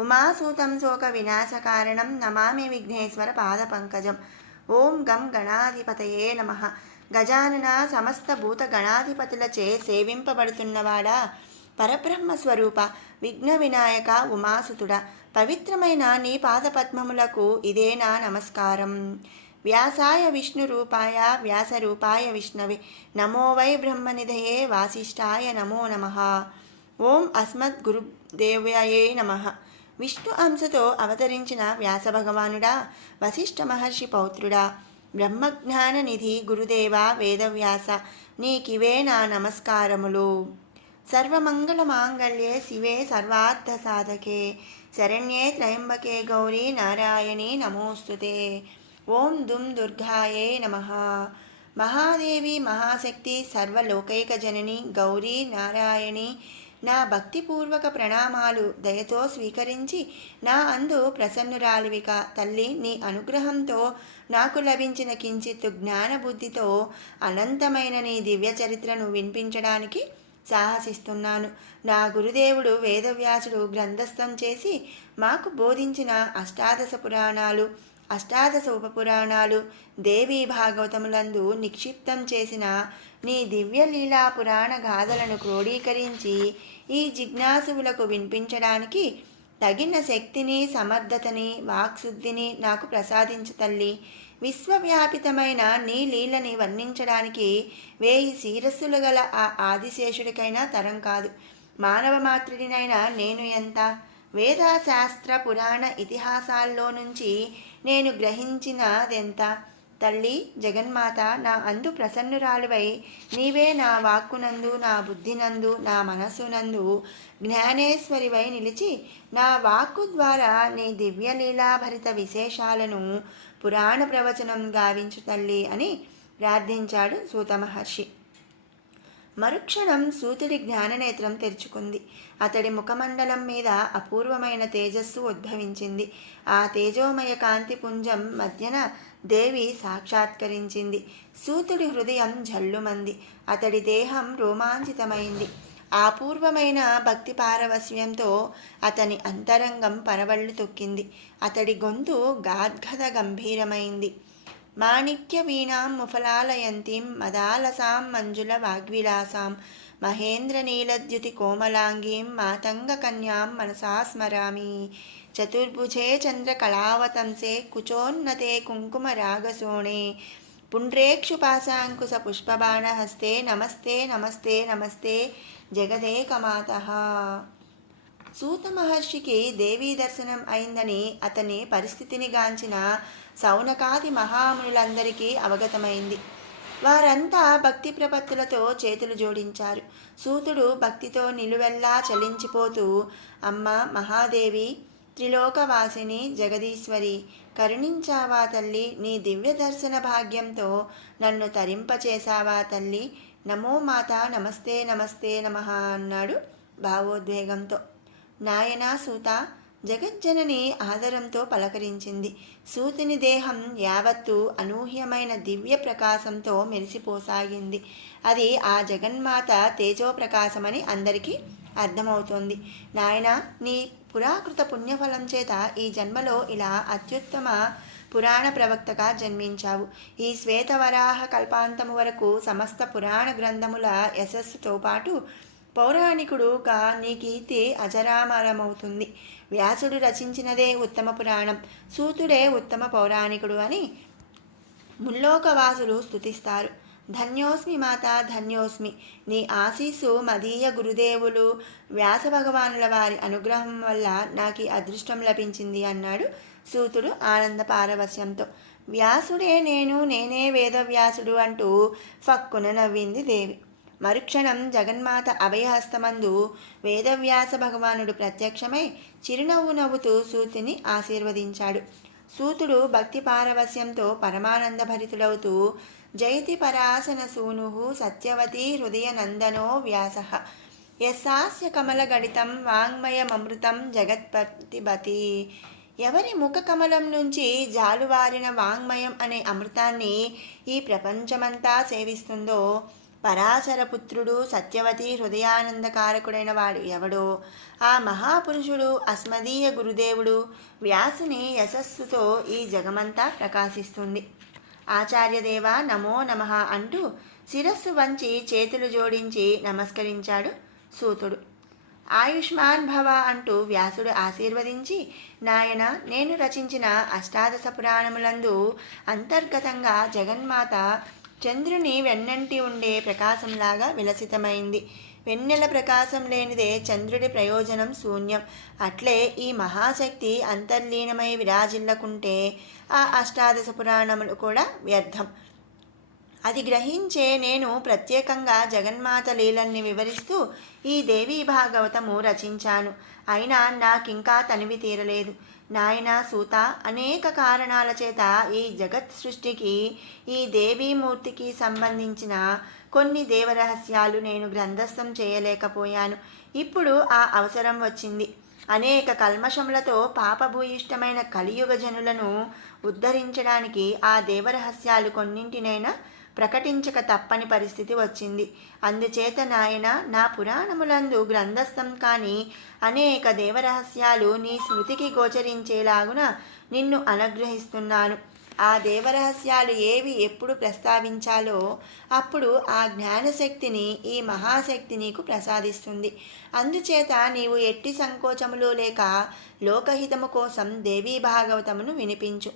ఉమాసూతం శోక వినాశకారణం నమామి విఘ్నేశ్వర పాదపంకజం. ఓం గం గణాధిపతయే నమః. గజానన సమస్త భూత గణాధిపతులచే సేవింపబడుతున్నవాడా, పరబ్రహ్మ స్వరూప, విఘ్న వినాయక, ఉమాసుతుడ, పవిత్రమైన నీ పాదపద్మములకు ఇదే నా నమస్కారం. వ్యాసాయ విష్ణురూపాయ వ్యాసరూపాయ విష్ణవే నమో వై బ్రహ్మనిధయే వాసిష్ఠాయ నమో నమః. ఓం అస్మద్ గురుదేవ్యయే నమః. విష్ణు అంశతో అవతరించిన వ్యాస భగవానుడా, వశిష్ఠ మహర్షి పౌత్రుడా, బ్రహ్మజ్ఞాన నిధి గురుదేవ వేదవ్యాస, నీకివే నా నమస్కారములు. సర్వమంగళ మాంగళ్యే శివే సర్వార్థ సాధకే శరణ్యే త్రయంబకే గౌరీ నారాయణీ నమోస్తుతే. ఓం దుం దుర్గాయే నమః. మహాదేవి మహాశక్తి సర్వలోకైక జనని గౌరీ నారాయణి, నా భక్తిపూర్వక ప్రణామాలు దయతో స్వీకరించి నా అందు ప్రసన్నురాలివిక. తల్లి, నీ అనుగ్రహంతో నాకు లభించిన కించిత్తు జ్ఞానబుద్ధితో అనంతమైన నీ దివ్య చరిత్రను వినిపించడానికి సాహసిస్తున్నాను. నా గురుదేవుడు వేదవ్యాసుడు గ్రంథస్థం చేసి మాకు బోధించిన అష్టాదశ పురాణాలు, అష్టాదశ ఉపపురాణాలు, దేవీ భాగవతములందు నిక్షిప్తం చేసిన నీ దివ్యలీలా పురాణ గాథలను క్రోడీకరించి ఈ జిజ్ఞాసువులకు వినిపించడానికి తగిన శక్తిని, సమర్థతని, వాక్శుద్ధిని నాకు ప్రసాదించు తల్లి. విశ్వవ్యాపితమైన నీ లీలని వర్ణించడానికి 1000 శిరస్సులు గల ఆ ఆదిశేషుడికైనా తరం కాదు. మానవ మాతృడినైనా నేను ఎంత? వేద శాస్త్ర పురాణ ఇతిహాసాల్లో నుంచి నేను గ్రహించినదెంత? తల్లి జగన్మాత, నా అందు ప్రసన్నురాలువై నీవే నా వాక్కునందు, నా బుద్ధినందు, నా మనస్సునందు జ్ఞానేశ్వరివై నిలిచి నా వాక్కు ద్వారా నీ దివ్యలీలాభరిత విశేషాలను పురాణ ప్రవచనం గావించు తల్లి అని ప్రార్థించాడు సూత మహర్షి. మరుక్షణం సూతుడి జ్ఞాననేత్రం తెరుచుకుంది. అతడి ముఖమండలం మీద అపూర్వమైన తేజస్సు ఉద్భవించింది. ఆ తేజోమయ కాంతిపుంజం మధ్యన దేవి సాక్షాత్కరించింది. సూతుడి హృదయం జల్లుమంది. అతడి దేహం రోమాంచితమైంది. అపూర్వమైన భక్తి పారవస్యంతో అతని అంతరంగం పరవళ్ళు తొక్కింది. అతడి గొంతు గాద్గద గంభీరమైంది. మాణిక్య వీణాం ముఫలాలయంతీం మదాలసాం మంజుల వాగ్విలాసాం మహేంద్ర నీలద్యుతి కోమలాంగీం మాతంగ కన్యాం మనసా స్మరామి. చతుర్భుజే చంద్రకళావతంసే కుచోన్నతే కుంకుమ రాగసోణే పుండ్రేక్షుపాశాంకుశ పుష్పబాణహస్తే నమస్తే నమస్తే నమస్తే జగదేకమాతః. సూత మహర్షికి దేవీ దర్శనం అయిందని అతని పరిస్థితిని గాంచిన సౌనకాది మహామునులందరికీ అవగతమైంది. వారంతా భక్తి ప్రపత్తులతో చేతులు జోడించారు. సూతుడు భక్తితో నిలువెల్లా చలించిపోతూ, అమ్మ మహాదేవి, త్రిలోకవాసిని, జగదీశ్వరి, కరుణించావా తల్లి, నీ దివ్య దర్శన భాగ్యంతో నన్ను తరింపచేశావా తల్లి, నమో మాత, నమస్తే నమస్తే నమః అన్నాడు భావోద్వేగంతో. నాయనా సూత, జగజ్జనని ఆదరంతో పలకరించింది. సూతుని దేహం యావత్తు అనూహ్యమైన దివ్య ప్రకాశంతో మెరిసిపోసాగింది. అది ఆ జగన్మాత తేజోప్రకాశమని అందరికీ అర్థమవుతోంది. నాయనా, నీ పురాకృత పుణ్యఫలం చేత ఈ జన్మలో ఇలా అత్యుత్తమ పురాణ ప్రవక్తగా జన్మించావు. ఈ శ్వేతవరాహ కల్పాంతము వరకు సమస్త పురాణ గ్రంథముల యశస్సుతో పాటు పౌరాణికుడుగా నీ కీర్తి అజరామరమవుతుంది. వ్యాసుడు రచించినదే ఉత్తమ పురాణం, సూతుడే ఉత్తమ పౌరాణికుడు అని ముల్లోకవాసులు స్తుతిస్తారు. ధన్యోస్మి మాత, ధన్యోస్మి. నీ ఆశీస్సు మదీయ గురుదేవులు వ్యాస భగవానుల వారి అనుగ్రహం వల్ల నాకు అదృష్టం లభించింది అన్నాడు సూతుడు ఆనంద పారవస్యంతో. వ్యాసుడే నేను, నేనే వేదవ్యాసుడు అంటూ ఫక్కున నవ్వింది దేవి. మరుక్షణం జగన్మాత అభయహస్తమందు వేదవ్యాస భగవానుడు ప్రత్యక్షమై చిరునవ్వు నవ్వుతూ సూతుని ఆశీర్వదించాడు. సూతుడు భక్తి పారవస్యంతో పరమానందభరితుడవుతూ, జయతి పరాశన సూను సత్యవతి హృదయ నందనో వ్యాస యస్సాస్య కమలగడితం వాంగ్మయమమృతం జగత్పతిపతి. ఎవరి ముఖ కమలం నుంచి జాలువారిన వాంగ్మయం అనే అమృతాన్ని ఈ ప్రపంచమంతా సేవిస్తుందో పరాశరపుత్రుడు సత్యవతి హృదయానందకారకుడైన వాడు ఎవడో ఆ మహాపురుషుడు అస్మదీయ గురుదేవుడు వ్యాసుని యశస్సుతో ఈ జగమంతా ప్రకాశిస్తుంది. ఆచార్యదేవ నమో నమః అంటూ శిరస్సు వంచి చేతులు జోడించి నమస్కరించాడు సూతుడు. ఆయుష్మాన్ భవ అంటూ వ్యాసుడు ఆశీర్వదించి, నాయన, నేను రచించిన అష్టాదశ పురాణములందు అంతర్గతంగా జగన్మాత చంద్రుని వెన్నంటి ఉండే ప్రకాశంలాగా విలసితమైంది. వెన్నెల ప్రకాశం లేనిదే చంద్రుడి ప్రయోజనం శూన్యం. అట్లే ఈ మహాశక్తి అంతర్లీనమై విరాజిల్లకుంటే ఆ అష్టాదశ పురాణములు కూడా వ్యర్థం. అది గ్రహించే నేను ప్రత్యేకంగా జగన్మాత లీలల్ని వివరిస్తూ ఈ దేవీ భాగవతము రచించాను. అయినా నాకింకా తనివి తీరలేదు. నాయనా సూత, అనేక కారణాల చేత ఈ జగత్ సృష్టికి, ఈ దేవీమూర్తికి సంబంధించిన కొన్ని దేవరహస్యాలు నేను గ్రంథస్థం చేయలేకపోయాను. ఇప్పుడు ఆ అవసరం వచ్చింది. అనేక కల్మషములతో పాపభూయిష్టమైన కలియుగ జనులను ఉద్ధరించడానికి ఆ దేవరహస్యాలు కొన్నింటినైనా ప్రకటించక తప్పని పరిస్థితి వచ్చింది. అందుచేత నాయన, నా పురాణములందు గ్రంథస్థం కాని అనేక దేవరహస్యాలు నీ స్మృతికి గోచరించేలాగున నిన్ను అనుగ్రహిస్తున్నాను. ఆ దేవరహస్యాలు ఏవి ఎప్పుడు ప్రస్తావించాలో అప్పుడు ఆ జ్ఞానశక్తిని ఈ మహాశక్తి నీకు ప్రసాదిస్తుంది. అందుచేత నీవు ఎట్టి సంకోచములు లేక లోకహితము కోసం దేవీ భాగవతమును వినిపించు.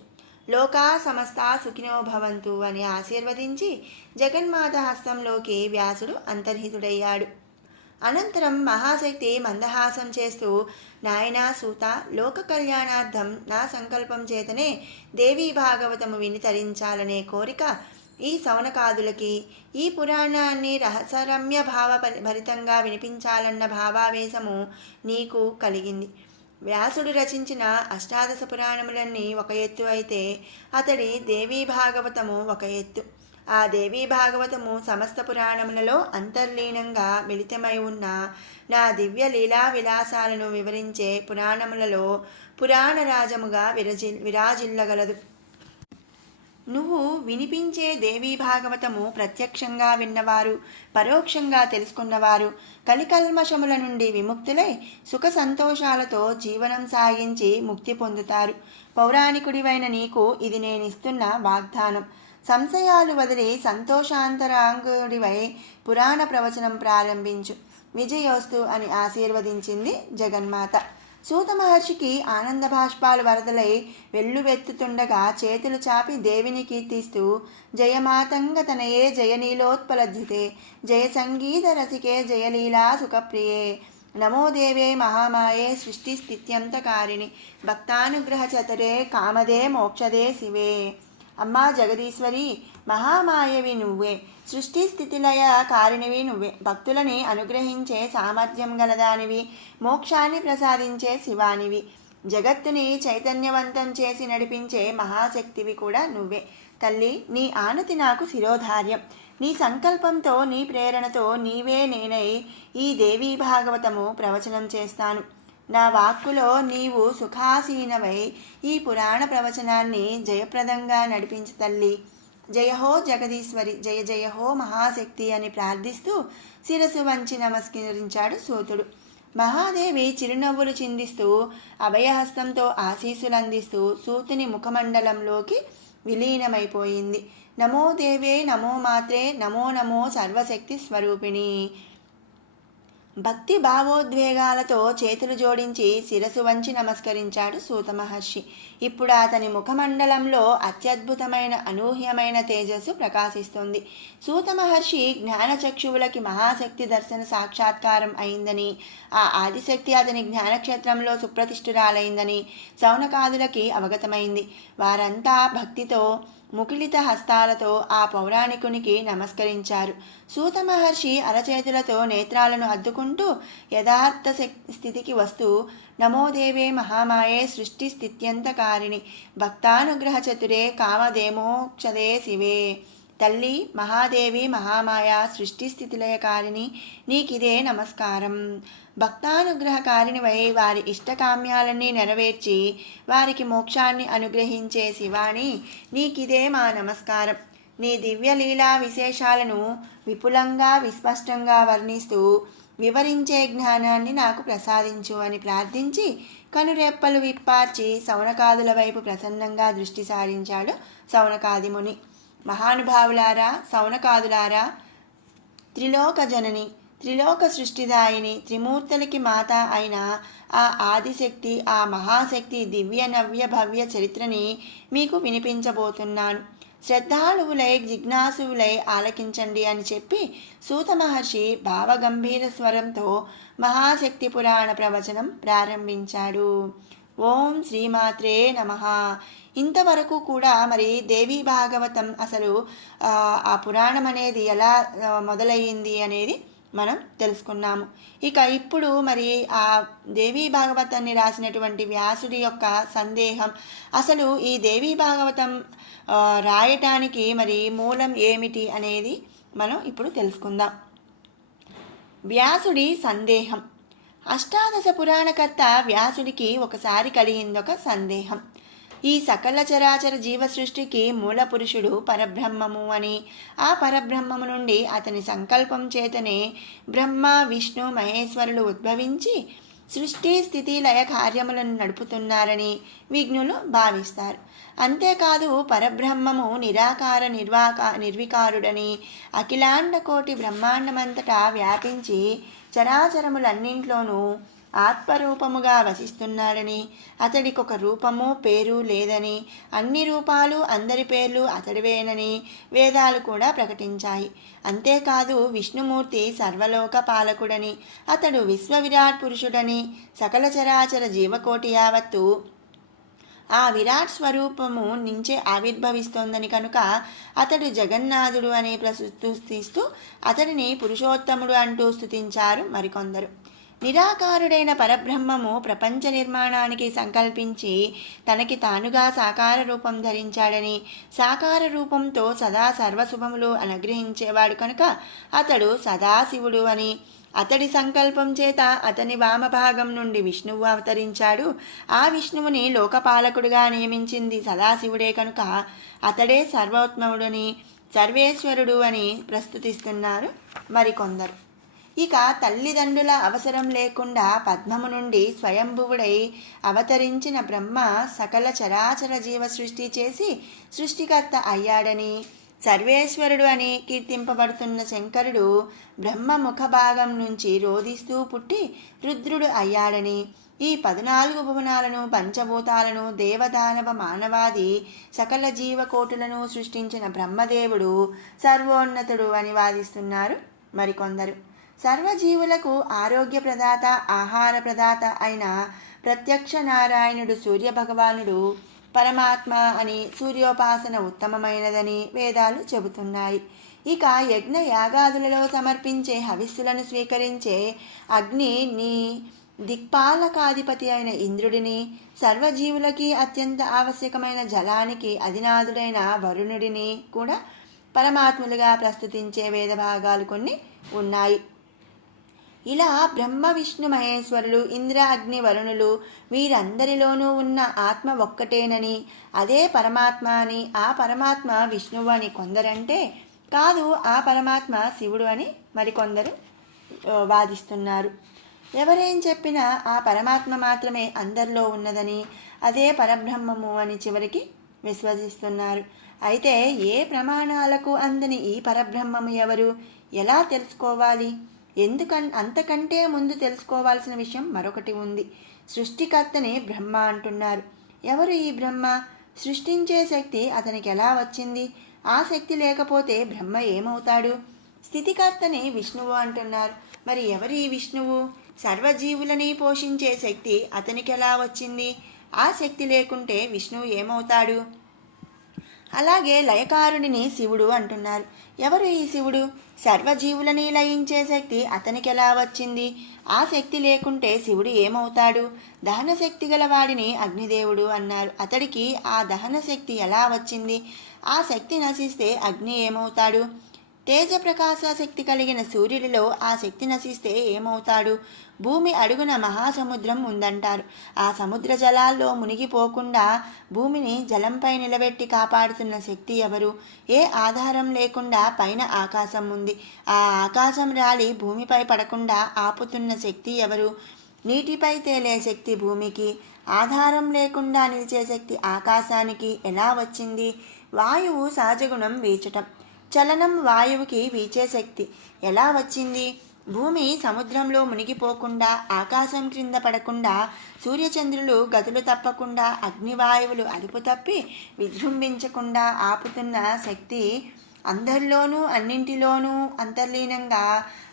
లోకా సమస్తా సుఖినో భవంతు అని ఆశీర్వదించి జగన్మాత హస్తంలోకి వ్యాసుడు అంతర్హితుడయ్యాడు. అనంతరం మహాశక్తి మందహాసం చేస్తూ, నాయనా సూత, లోక కళ్యాణార్థం నా సంకల్పం చేతనే దేవీ భాగవతము విని తరించాలనే కోరిక ఈ సౌనకాదులకి, ఈ పురాణాన్ని రహస్యరమ్య భావ భరితంగా వినిపించాలన్న భావావేశము నీకు కలిగింది. వ్యాసుడు రచించిన అష్టాదశ పురాణములన్నీ ఒక ఎత్తు అయితే అతడి దేవీ భాగవతము ఒక ఎత్తు. ఆ దేవీ భాగవతము సమస్త పురాణములలో అంతర్లీనంగా మిళితమై ఉన్న నా దివ్య లీలా విలాసాలను వివరించే పురాణములలో పురాణరాజముగా విరాజిల్లగలదు. నువ్వు వినిపించే దేవీ భాగవతము ప్రత్యక్షంగా విన్నవారు, పరోక్షంగా తెలుసుకున్నవారు కలికల్మషముల నుండి విముక్తులై సుఖ సంతోషాలతో జీవనం సాగించి ముక్తి పొందుతారు. పౌరాణికుడివైన నీకు ఇది నేనిస్తున్న వాగ్దానం. సంశయాలు వదిలి సంతోషాంతరాంగుడివై పురాణ ప్రవచనం ప్రారంభించు. విజయోస్తు అని ఆశీర్వదించింది జగన్మాత. సూత మహర్షికి ఆనంద భాష్పాలు వరదలై వెల్లువెత్తుతుండగా చేతులు చాపి దేవిని కీర్తిస్తూ, జయమాతంగ తనయే జయనీలోత్పలద్యుతే, జయ సంగీత రసికే జయలీలా సుఖప్రియే, నమో దేవే మహామాయే సృష్టి స్థిత్యంతకారిణి, భక్తానుగ్రహ చతరే కామదే మోక్షదే శివే. అమ్మా జగదీశ్వరి, మహామాయవి నువ్వే, సృష్టి స్థితిలయ కారిణివి నువ్వే, భక్తులని అనుగ్రహించే సామర్థ్యం గలదానివి, మోక్షాన్ని ప్రసాదించే శివానివి, జగత్తుని చైతన్యవంతం చేసి నడిపించే మహాశక్తివి కూడా నువ్వే. తల్లి, నీ ఆనతి నాకు శిరోధార్యం. నీ సంకల్పంతో, నీ ప్రేరణతో నీవే నేనై ఈ దేవీ భాగవతము ప్రవచనం చేస్తాను. నా వాక్కులో నీవు సుఖాసీనవై ఈ పురాణ ప్రవచనాన్ని జయప్రదంగా నడిపించు తల్లి. జయహో జగదీశ్వరి, జయ జయహో మహాశక్తి అని ప్రార్థిస్తూ శిరసు వంచి నమస్కరించాడు సూతుడు. మహాదేవి చిరునవ్వులు చిందిస్తూ అభయహస్తంతో ఆశీస్సులందిస్తూ సూతుని ముఖమండలంలోకి విలీనమైపోయింది. నమో దేవే నమో మాత్రే నమో నమో సర్వశక్తి స్వరూపిణి. భక్తి భావోద్వేగాలతో చేతులు జోడించి శిరసు వంచి నమస్కరించాడు సూత మహర్షి. ఇప్పుడు అతని ముఖమండలంలో అత్యద్భుతమైన అనూహ్యమైన తేజస్సు ప్రకాశిస్తుంది. సూత మహర్షి జ్ఞానచక్షువులకి మహాశక్తి దర్శన సాక్షాత్కారం అయిందని, ఆ ఆదిశక్తి అతని జ్ఞానక్షేత్రంలో సుప్రతిష్ఠురాలైందని సౌనకాదులకి అవగతమైంది. వారంతా భక్తితో ముకిలిత హస్తాలతో ఆ పౌరాణికునికి నమస్కరించారు. సూత మహర్షి అరచేతులతో నేత్రాలను అద్దుకుంటూ యథార్థ స్థితికి వస్తూ, నమోదేవే మహామాయే సృష్టి స్థిత్యంతకారిణి, భక్తానుగ్రహ చతురే కామదేమోక్షదే శివే. తల్లి మహాదేవి మహామాయ సృష్టి స్థితిలయకారిణి, నీకిదే నమస్కారం. భక్తానుగ్రహకారిణివై వారి ఇష్టకామ్యాలన్నీ నెరవేర్చి వారికి మోక్షాన్ని అనుగ్రహించే శివాని, నీకిదే మా నమస్కారం. నీ దివ్యలీలా విశేషాలను విపులంగా విస్పష్టంగా వర్ణిస్తూ వివరించే జ్ఞానాన్ని నాకు ప్రసాదించు అని ప్రార్థించి కనురెప్పలు విప్పార్చి శౌనకాదుల వైపు ప్రసన్నంగా దృష్టి సారించాడు శౌనకాదిముని. మహానుభావులారా, శౌనకాదులారా, త్రిలోక జనని, త్రిలోక సృష్టిదాయిని, త్రిమూర్తులకి మాత అయిన ఆ ఆదిశక్తి, ఆ మహాశక్తి దివ్య నవ్య భవ్య చరిత్రని మీకు వినిపించబోతున్నాను. శ్రద్ధాళువులై జిజ్ఞాసువులై ఆలకించండి అని చెప్పి సూత మహర్షి భావగంభీర స్వరంతో మహాశక్తి పురాణ ప్రవచనం ప్రారంభించాడు. ఓం శ్రీమాత్రే నమః. ఇంతవరకు కూడా మరి దేవీ భాగవతం అసలు ఆ పురాణం అనేది ఎలా మొదలయ్యింది అనేది మనం తెలుసుకున్నాము. ఇక ఇప్పుడు మరి ఆ దేవీ భాగవతాన్ని రాసినటువంటి వ్యాసుడి యొక్క సందేహం, అసలు ఈ దేవీ భాగవతం రాయటానికి మరి మూలం ఏమిటి అనేది మనం ఇప్పుడు తెలుసుకుందాం. వ్యాసుడి సందేహం. అష్టాదశ పురాణకర్త వ్యాసుడికి ఒకసారి కలిగిందొక సందేహం. ఈ సకల చరాచర జీవ సృష్టికి మూల పురుషుడు పరబ్రహ్మము అని, ఆ పరబ్రహ్మము నుండి అతని సంకల్పం చేతనే బ్రహ్మ విష్ణు మహేశ్వరులు ఉద్భవించి సృష్టి స్థితి లయ కార్యములను నడుపుతున్నారని విజ్ఞులు భావిస్తారు. అంతేకాదు పరబ్రహ్మము నిరాకార నిర్వికారుడని, అఖిలాండ కోటి బ్రహ్మాండమంతటా వ్యాపించి చరాచరములన్నింట్లోనూ ఆత్మరూపముగా వసిస్తున్నాడని, అతడికొక రూపము పేరు లేదని, అన్ని రూపాలు అందరి పేర్లు అతడివేనని వేదాలు కూడా ప్రకటించాయి. అంతేకాదు విష్ణుమూర్తి సర్వలోక పాలకుడని, అతడు విశ్వవిరాట్ పురుషుడని, సకల చరాచర జీవకోటి యావత్తు ఆ విరాట్ స్వరూపము నుంచే ఆవిర్భవిస్తోందని కనుక అతడు జగన్నాథుడు అని ప్రస్తుతిస్తూ అతడిని పురుషోత్తముడు అంటూ స్తుతించారు మరికొందరు. నిరాకారుడైన పరబ్రహ్మము ప్రపంచ నిర్మాణానికి సంకల్పించి తనకి తానుగా సాకార రూపం ధరించాడని, సాకార రూపంతో సదా సర్వశుభములు అనుగ్రహించేవాడు కనుక అతడు సదాశివుడు అని, అతడి సంకల్పం చేత అతని వామభాగం నుండి విష్ణువు అవతరించాడు. ఆ విష్ణువుని లోకపాలకుడుగా నియమించింది సదాశివుడే కనుక అతడే సర్వోత్తముడని, సర్వేశ్వరుడు అని ప్రస్తుతిస్తున్నారు మరికొందరు. ఇక తల్లిదండ్రుల అవసరం లేకుండా పద్మము నుండి స్వయంభువుడై అవతరించిన బ్రహ్మ సకల చరాచర జీవ సృష్టి చేసి సృష్టికర్త అయ్యాడని, సర్వేశ్వరుడు అని కీర్తింపబడుతున్న శంకరుడు బ్రహ్మ ముఖభాగం నుంచి రోదిస్తూ పుట్టి రుద్రుడు అయ్యాడని, ఈ 14 భువనాలను పంచభూతాలను దేవదానవ మానవాది సకల జీవకోటులను సృష్టించిన బ్రహ్మదేవుడు సర్వోన్నతుడు అని వాదిస్తున్నారు మరికొందరు. సర్వజీవులకు ఆరోగ్య ప్రదాత, ఆహార ప్రదాత అయిన ప్రత్యక్ష నారాయణుడు సూర్యభగవానుడు పరమాత్మ అని, సూర్యోపాసన ఉత్తమమైనదని వేదాలు చెబుతున్నాయి. ఇక యజ్ఞ యాగాదులలో సమర్పించే హవిస్సులను స్వీకరించే అగ్ని నీ దిక్పాలకాధిపతి అయిన ఇంద్రుడిని, సర్వజీవులకి అత్యంత ఆవశ్యకమైన జలానికి అధినాథుడైన వరుణుడిని కూడా పరమాత్ములుగా ప్రస్తుతించే వేదభాగాలు కొన్ని ఉన్నాయి. ఇలా బ్రహ్మ విష్ణు మహేశ్వరులు ఇంద్ర అగ్ని వరుణులు వీరందరిలోనూ ఉన్న ఆత్మ ఒక్కటేనని, అదే పరమాత్మ అని, ఆ పరమాత్మ విష్ణువు అని కొందరంటే, కాదు ఆ పరమాత్మ శివుడు అని మరికొందరు వాదిస్తున్నారు. ఎవరేం చెప్పినా ఆ పరమాత్మ మాత్రమే అందరిలో ఉన్నదని, అదే పరబ్రహ్మము అని చివరికి విశ్వసిస్తున్నారు. అయితే ఏ ప్రమాణాలకు అందని ఈ పరబ్రహ్మము ఎవరు, ఎలా తెలుసుకోవాలి? అంతకంటే ముందు తెలుసుకోవాల్సిన విషయం మరొకటి ఉంది. సృష్టికర్తని బ్రహ్మ అంటున్నారు. ఎవరు ఈ బ్రహ్మ? సృష్టించే శక్తి అతనికి ఎలా వచ్చింది? ఆ శక్తి లేకపోతే బ్రహ్మ ఏమవుతాడు? స్థితికర్తని విష్ణువు అంటున్నారు. మరి ఎవరు ఈ విష్ణువు? సర్వజీవులని పోషించే శక్తి అతనికి ఎలా వచ్చింది? ఆ శక్తి లేకుంటే విష్ణువు ఏమవుతాడు? అలాగే లయకారుడిని శివుడు అంటున్నారు. ఎవరు ఈ శివుడు? సర్వజీవులని లయించే శక్తి అతనికి ఎలా వచ్చింది? ఆ శక్తి లేకుంటే శివుడు ఏమవుతాడు? దహన శక్తి గల వాడిని అగ్నిదేవుడు అన్నారు. అతడికి ఆ దహన శక్తి ఎలా వచ్చింది? ఆ శక్తి నశిస్తే అగ్ని ఏమవుతాడు? తేజప్రకాశ శక్తి కలిగిన సూర్యుడిలో ఆ శక్తి నశిస్తే ఏమవుతాడు? భూమి అడుగున మహాసముద్రం ఉందంటారు. ఆ సముద్ర జలాల్లో మునిగిపోకుండా భూమిని జలంపై నిలబెట్టి కాపాడుతున్న శక్తి ఎవరు? ఏ ఆధారం లేకుండా పైన ఆకాశం ఉంది. ఆ ఆకాశం రాలి భూమిపై పడకుండా ఆపుతున్న శక్తి ఎవరు? నీటిపై తేలే శక్తి భూమికి, ఆధారం లేకుండా నిలిచే శక్తి ఆకాశానికి ఎలా వచ్చింది? వాయువు సహజగుణం వీచటం. చలనం వాయువుకి వీచే శక్తి ఎలా వచ్చింది? భూమి సముద్రంలో మునిగిపోకుండా, ఆకాశం క్రింద పడకుండా, సూర్యచంద్రులు గతులు తప్పకుండా, అగ్నివాయువులు అదుపు తప్పి విజృంభించకుండా ఆపుతున్న శక్తి అందరిలోనూ అన్నింటిలోనూ అంతర్లీనంగా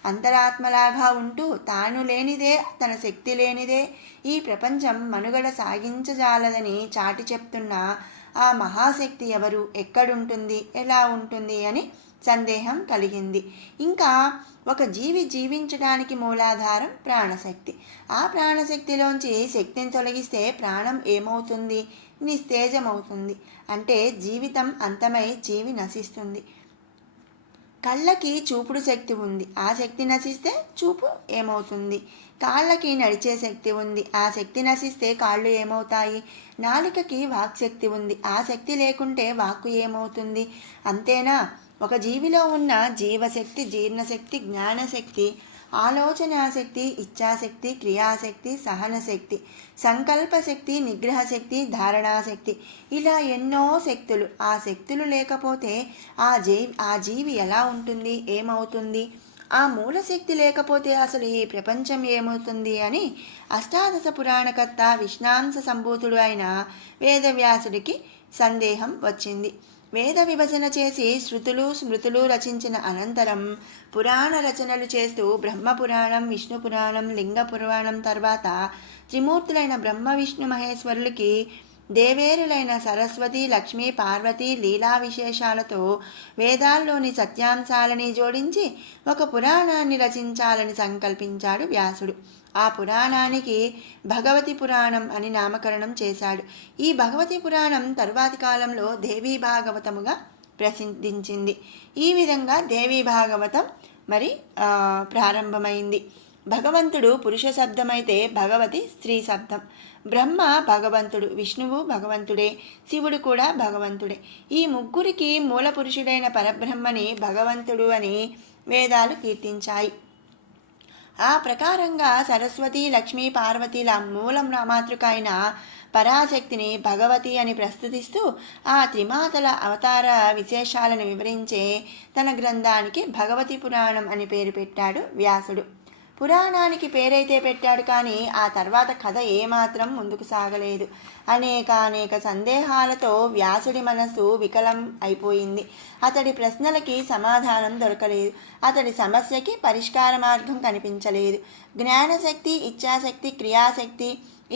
అంతరాత్మలాగా ఉంటూ తాను లేనిదే, తన శక్తి లేనిదే ఈ ప్రపంచం మనుగడ సాగించజాలదని చాటి చెప్తున్న ఆ మహాశక్తి ఎవరు? ఎక్కడుంటుంది? ఎలా ఉంటుంది అని సందేహం కలిగింది. ఇంకా ఒక జీవి జీవించడానికి మూలాధారం ప్రాణశక్తి. ఆ ప్రాణశక్తిలోంచి శక్తిని తొలగిస్తే ప్రాణం ఏమవుతుంది? నిస్తేజమవుతుంది. అంటే జీవితం అంతమై జీవి నశిస్తుంది. కళ్ళకి చూపుడు శక్తి ఉంది. ఆ శక్తి నశిస్తే చూపు ఏమవుతుంది? కాళ్ళకి నడిచే శక్తి ఉంది. ఆ శక్తి నశిస్తే కాళ్ళు ఏమవుతాయి? నాలుకకి వాక్శక్తి ఉంది. ఆ శక్తి లేకుంటే వాక్కు ఏమవుతుంది? అంతేనా? ఒక జీవిలో ఉన్న జీవశక్తి, జీర్ణశక్తి, జ్ఞానశక్తి, ఆలోచనాశక్తి, ఇచ్ఛాశక్తి, క్రియాశక్తి, సహనశక్తి, సంకల్పశక్తి, నిగ్రహశక్తి, ధారణాశక్తి, ఇలా ఎన్నో శక్తులు. ఆ శక్తులు లేకపోతే ఆ జీవి ఎలా ఉంటుంది? ఏమవుతుంది? ఆ మూలశక్తి లేకపోతే అసలు ఈ ప్రపంచం ఏమవుతుంది అని అష్టాదశ పురాణకర్త విష్ణాంశ సంభూతుడు అయిన వేదవ్యాసుడికి సందేహం వచ్చింది. వేద విభజన చేసి శృతులు స్మృతులు రచించిన అనంతరం పురాణ రచనలు చేస్తూ బ్రహ్మపురాణం, విష్ణు పురాణం, లింగ పురాణం తర్వాత త్రిమూర్తులైన బ్రహ్మ విష్ణు మహేశ్వరులకి దేవేరులైన సరస్వతి, లక్ష్మీ, పార్వతి లీలా విశేషాలతో వేదాల్లోని సత్యాంశాలని జోడించి ఒక పురాణాన్ని రచించాలని సంకల్పించాడు వ్యాసుడు. ఆ పురాణానికి భగవతి పురాణం అని నామకరణం చేశాడు. ఈ భగవతి పురాణం తరువాతి కాలంలో దేవీ భాగవతముగా ప్రసిద్ధించింది. ఈ విధంగా దేవీ భాగవతం ప్రారంభమైంది. భగవంతుడు పురుష శబ్దమైతే భగవతి స్త్రీ శబ్దం. బ్రహ్మ భగవంతుడు, విష్ణువు భగవంతుడే, శివుడు కూడా భగవంతుడే. ఈ ముగ్గురికి మూల పురుషుడైన పరబ్రహ్మని భగవంతుడు అని వేదాలు కీర్తించాయి. ఆ ప్రకారంగా సరస్వతి, లక్ష్మీ, పార్వతీల మూలం మాతృక అయిన పరాశక్తిని భగవతి అని ప్రస్తుతిస్తూ ఆ త్రిమాతల అవతార విశేషాలను వివరించే తన గ్రంథానికి భగవతి పురాణం అని పేరు పెట్టాడు వ్యాసుడు. పురాణానికి పేరైతే పెట్టాడు, కానీ ఆ తర్వాత కథ ఏమాత్రం ముందుకు సాగలేదు. అనేక సందేహాలతో వ్యాసుడి మనసు వికలం అయిపోయింది. అతడి ప్రశ్నలకి సమాధానం దొరకలేదు. అతడి సమస్యకి పరిష్కార మార్గం కనిపించలేదు. జ్ఞానశక్తి, ఇచ్ఛాశక్తి, క్రియాశక్తి,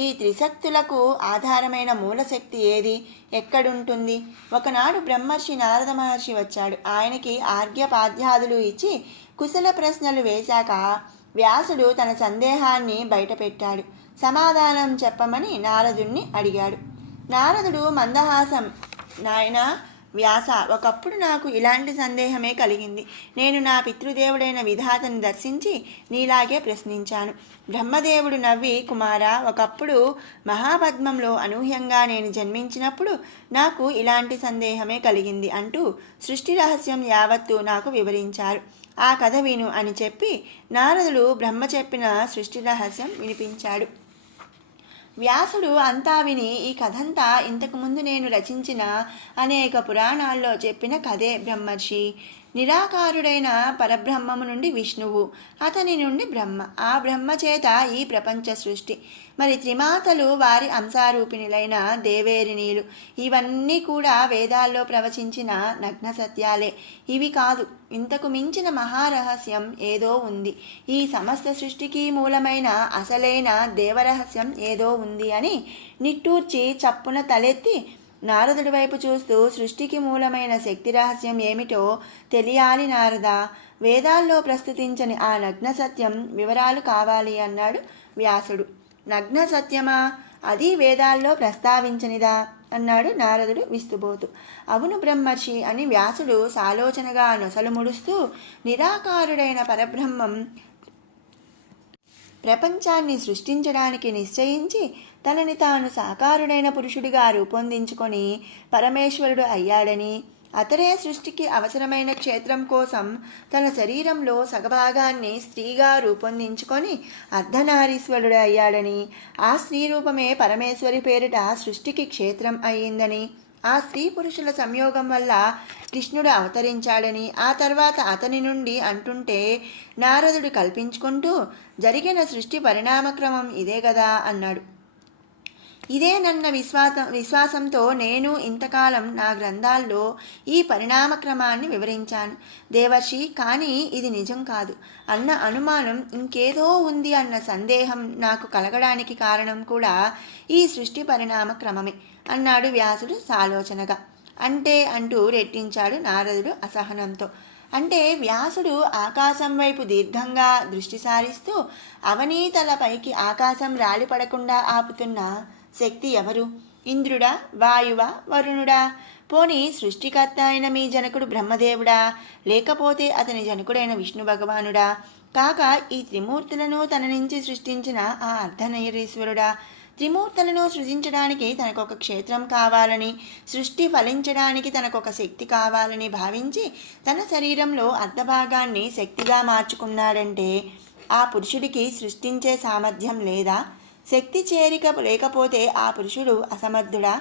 ఈ త్రిశక్తులకు ఆధారమైన మూలశక్తి ఏది? ఎక్కడుంటుంది? ఒకనాడు బ్రహ్మర్షి నారద మహర్షి వచ్చాడు. ఆయనకి ఆర్ఘ్యపాద్యాదులు ఇచ్చి కుశల ప్రశ్నలు వేశాక వ్యాసుడు తన సందేహాన్ని బయటపెట్టాడు. సమాధానం చెప్పమని నారదుణ్ణి అడిగాడు. నారదుడు మందహాసం, నాయనా వ్యాస, ఒకప్పుడు నాకు ఇలాంటి సందేహమే కలిగింది. నేను నా పితృదేవుడైన విధాతని దర్శించి నీలాగే ప్రశ్నించాను. బ్రహ్మదేవుడు నవ్వి, కుమారా, ఒకప్పుడు మహాపద్మంలో అనూహ్యంగా నేను జన్మించినప్పుడు నాకు ఇలాంటి సందేహమే కలిగింది అంటూ సృష్టి రహస్యం యావత్తు నాకు వివరించారు. ఆ కథ విను అని చెప్పి నారదుడు బ్రహ్మ చెప్పిన సృష్టి రహస్యం వినిపించాడు. వ్యాసుడు అంతా విని, ఈ కథంతా ఇంతకుముందు నేను రచించిన అనేక పురాణాల్లో చెప్పిన కథే బ్రహ్మర్షి. నిరాకారుడైన పరబ్రహ్మము నుండి విష్ణువు, అతని నుండి బ్రహ్మ, ఆ బ్రహ్మ చేత ఈ ప్రపంచ సృష్టి, మరి త్రిమాతలు వారి అంశారూపిణులైన దేవేరినీలు, ఇవన్నీ కూడా వేదాల్లో ప్రవచించిన నగ్న సత్యాలే. ఇవి కాదు, ఇంతకు మించిన మహారహస్యం ఏదో ఉంది. ఈ సమస్త సృష్టికి మూలమైన అసలైన దేవరహస్యం ఏదో ఉంది అని నిట్టూర్చి చప్పున తలెత్తి నారదుడి వైపు చూస్తూ, సృష్టికి మూలమైన శక్తి రహస్యం ఏమిటో తెలియాలి నారదా, వేదాల్లో ప్రస్తుతించని ఆ నగ్న సత్యం వివరాలు కావాలి అన్నాడు వ్యాసుడు. నగ్న సత్యమా? అది వేదాల్లో ప్రస్తావించనిదా అన్నాడు నారదుడు విస్తుబోతు. అవును బ్రహ్మర్షి అని వ్యాసుడు సాలోచనగా నొసలు ముడుస్తూ, నిరాకారుడైన పరబ్రహ్మం ప్రపంచాన్ని సృష్టించడానికి నిశ్చయించి తనని తాను సాకారుడైన పురుషుడిగా రూపొందించుకొని పరమేశ్వరుడు అయ్యాడని, అతడే సృష్టికి అవసరమైన క్షేత్రం కోసం తన శరీరంలో సగభాగాన్ని స్త్రీగా రూపొందించుకొని అర్ధనారీశ్వరుడు అయ్యాడని, ఆ స్త్రీ రూపమే పరమేశ్వరి పేరిట సృష్టికి క్షేత్రం అయ్యిందని, ఆ స్త్రీ పురుషుల సంయోగం వల్ల కృష్ణుడు అవతరించాడని ఆ తర్వాత అతని నుండి అంటుంటే నారదుడు కల్పించుకుంటూ, జరిగిన సృష్టి పరిణామక్రమం ఇదే కదా అన్నాడు. ఇదే నన్న విశ్వాసంతో నేను ఇంతకాలం నా గ్రంథాల్లో ఈ పరిణామక్రమాన్ని వివరించాను దేవర్షి. కానీ ఇది నిజం కాదు అన్న అనుమానం, ఇంకేదో ఉంది అన్న సందేహం నాకు కలగడానికి కారణం కూడా ఈ సృష్టి పరిణామక్రమమే అన్నాడు వ్యాసుడు సాలోచనగా. అంటే అంటూ రెట్టించాడు నారదుడు అసహనంతో. అంటే వ్యాసుడు ఆకాశం వైపు దీర్ఘంగా దృష్టి సారిస్తూ, అవనీతల పైకి ఆకాశం రాలిపడకుండా ఆపుతున్న శక్తి ఎవరు? ఇంద్రుడా, వాయువా, వరుణుడా? పోనీ సృష్టికర్త అయిన మీ జనకుడు బ్రహ్మదేవుడా? లేకపోతే అతని జనకుడైన విష్ణు భగవానుడా? కాక ఈ త్రిమూర్తులను తన నుంచి సృష్టించిన ఆ అర్ధనైరీశ్వరుడా? త్రిమూర్తులను సృజించడానికి తనకొక క్షేత్రం కావాలని, సృష్టి ఫలించడానికి తనకొక శక్తి కావాలని భావించి తన శరీరంలో అర్ధభాగాన్ని శక్తిగా మార్చుకున్నాడంటే ఆ పురుషుడికి సృష్టించే సామర్థ్యం లేదా? శక్తి చేరిక లేకపోతే ఆ పురుషుడు అసమర్థుడా?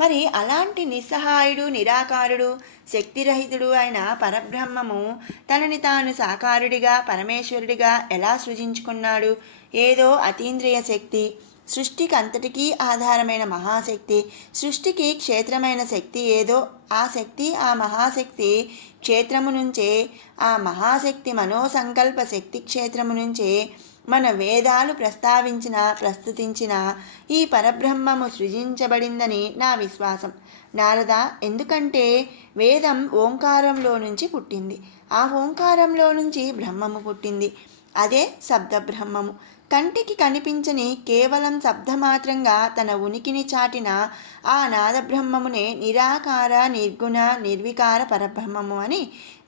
మరి అలాంటి నిస్సహాయుడు, నిరాకారుడు, శక్తిరహితుడు అయిన పరబ్రహ్మము తనని తాను సాకారుడిగా పరమేశ్వరుడిగా ఎలా సృజించుకున్నాడు? ఏదో అతీంద్రియ శక్తి, సృష్టికి అంతటికీ ఆధారమైన మహాశక్తి, సృష్టికి క్షేత్రమైన శక్తి ఏదో ఆ శక్తి, ఆ మహాశక్తి క్షేత్రము నుంచే, ఆ మహాశక్తి మనోసంకల్ప శక్తి క్షేత్రము నుంచే మన వేదాలు ప్రస్తుతించిన ఈ పరబ్రహ్మము సృజించబడిందని నా విశ్వాసం నారద. ఎందుకంటే వేదం ఓంకారంలో నుంచి పుట్టింది, ఆ ఓంకారంలో నుంచి బ్రహ్మము పుట్టింది. అదే శబ్ద బ్రహ్మము. కంటికి కనిపించని కేవలం శబ్దమాత్రంగా తన ఉనికిని చాటిన ఆ నాదబ్రహ్మమునే నిరాకార, నిర్గుణ, నిర్వికార పరబ్రహ్మము అని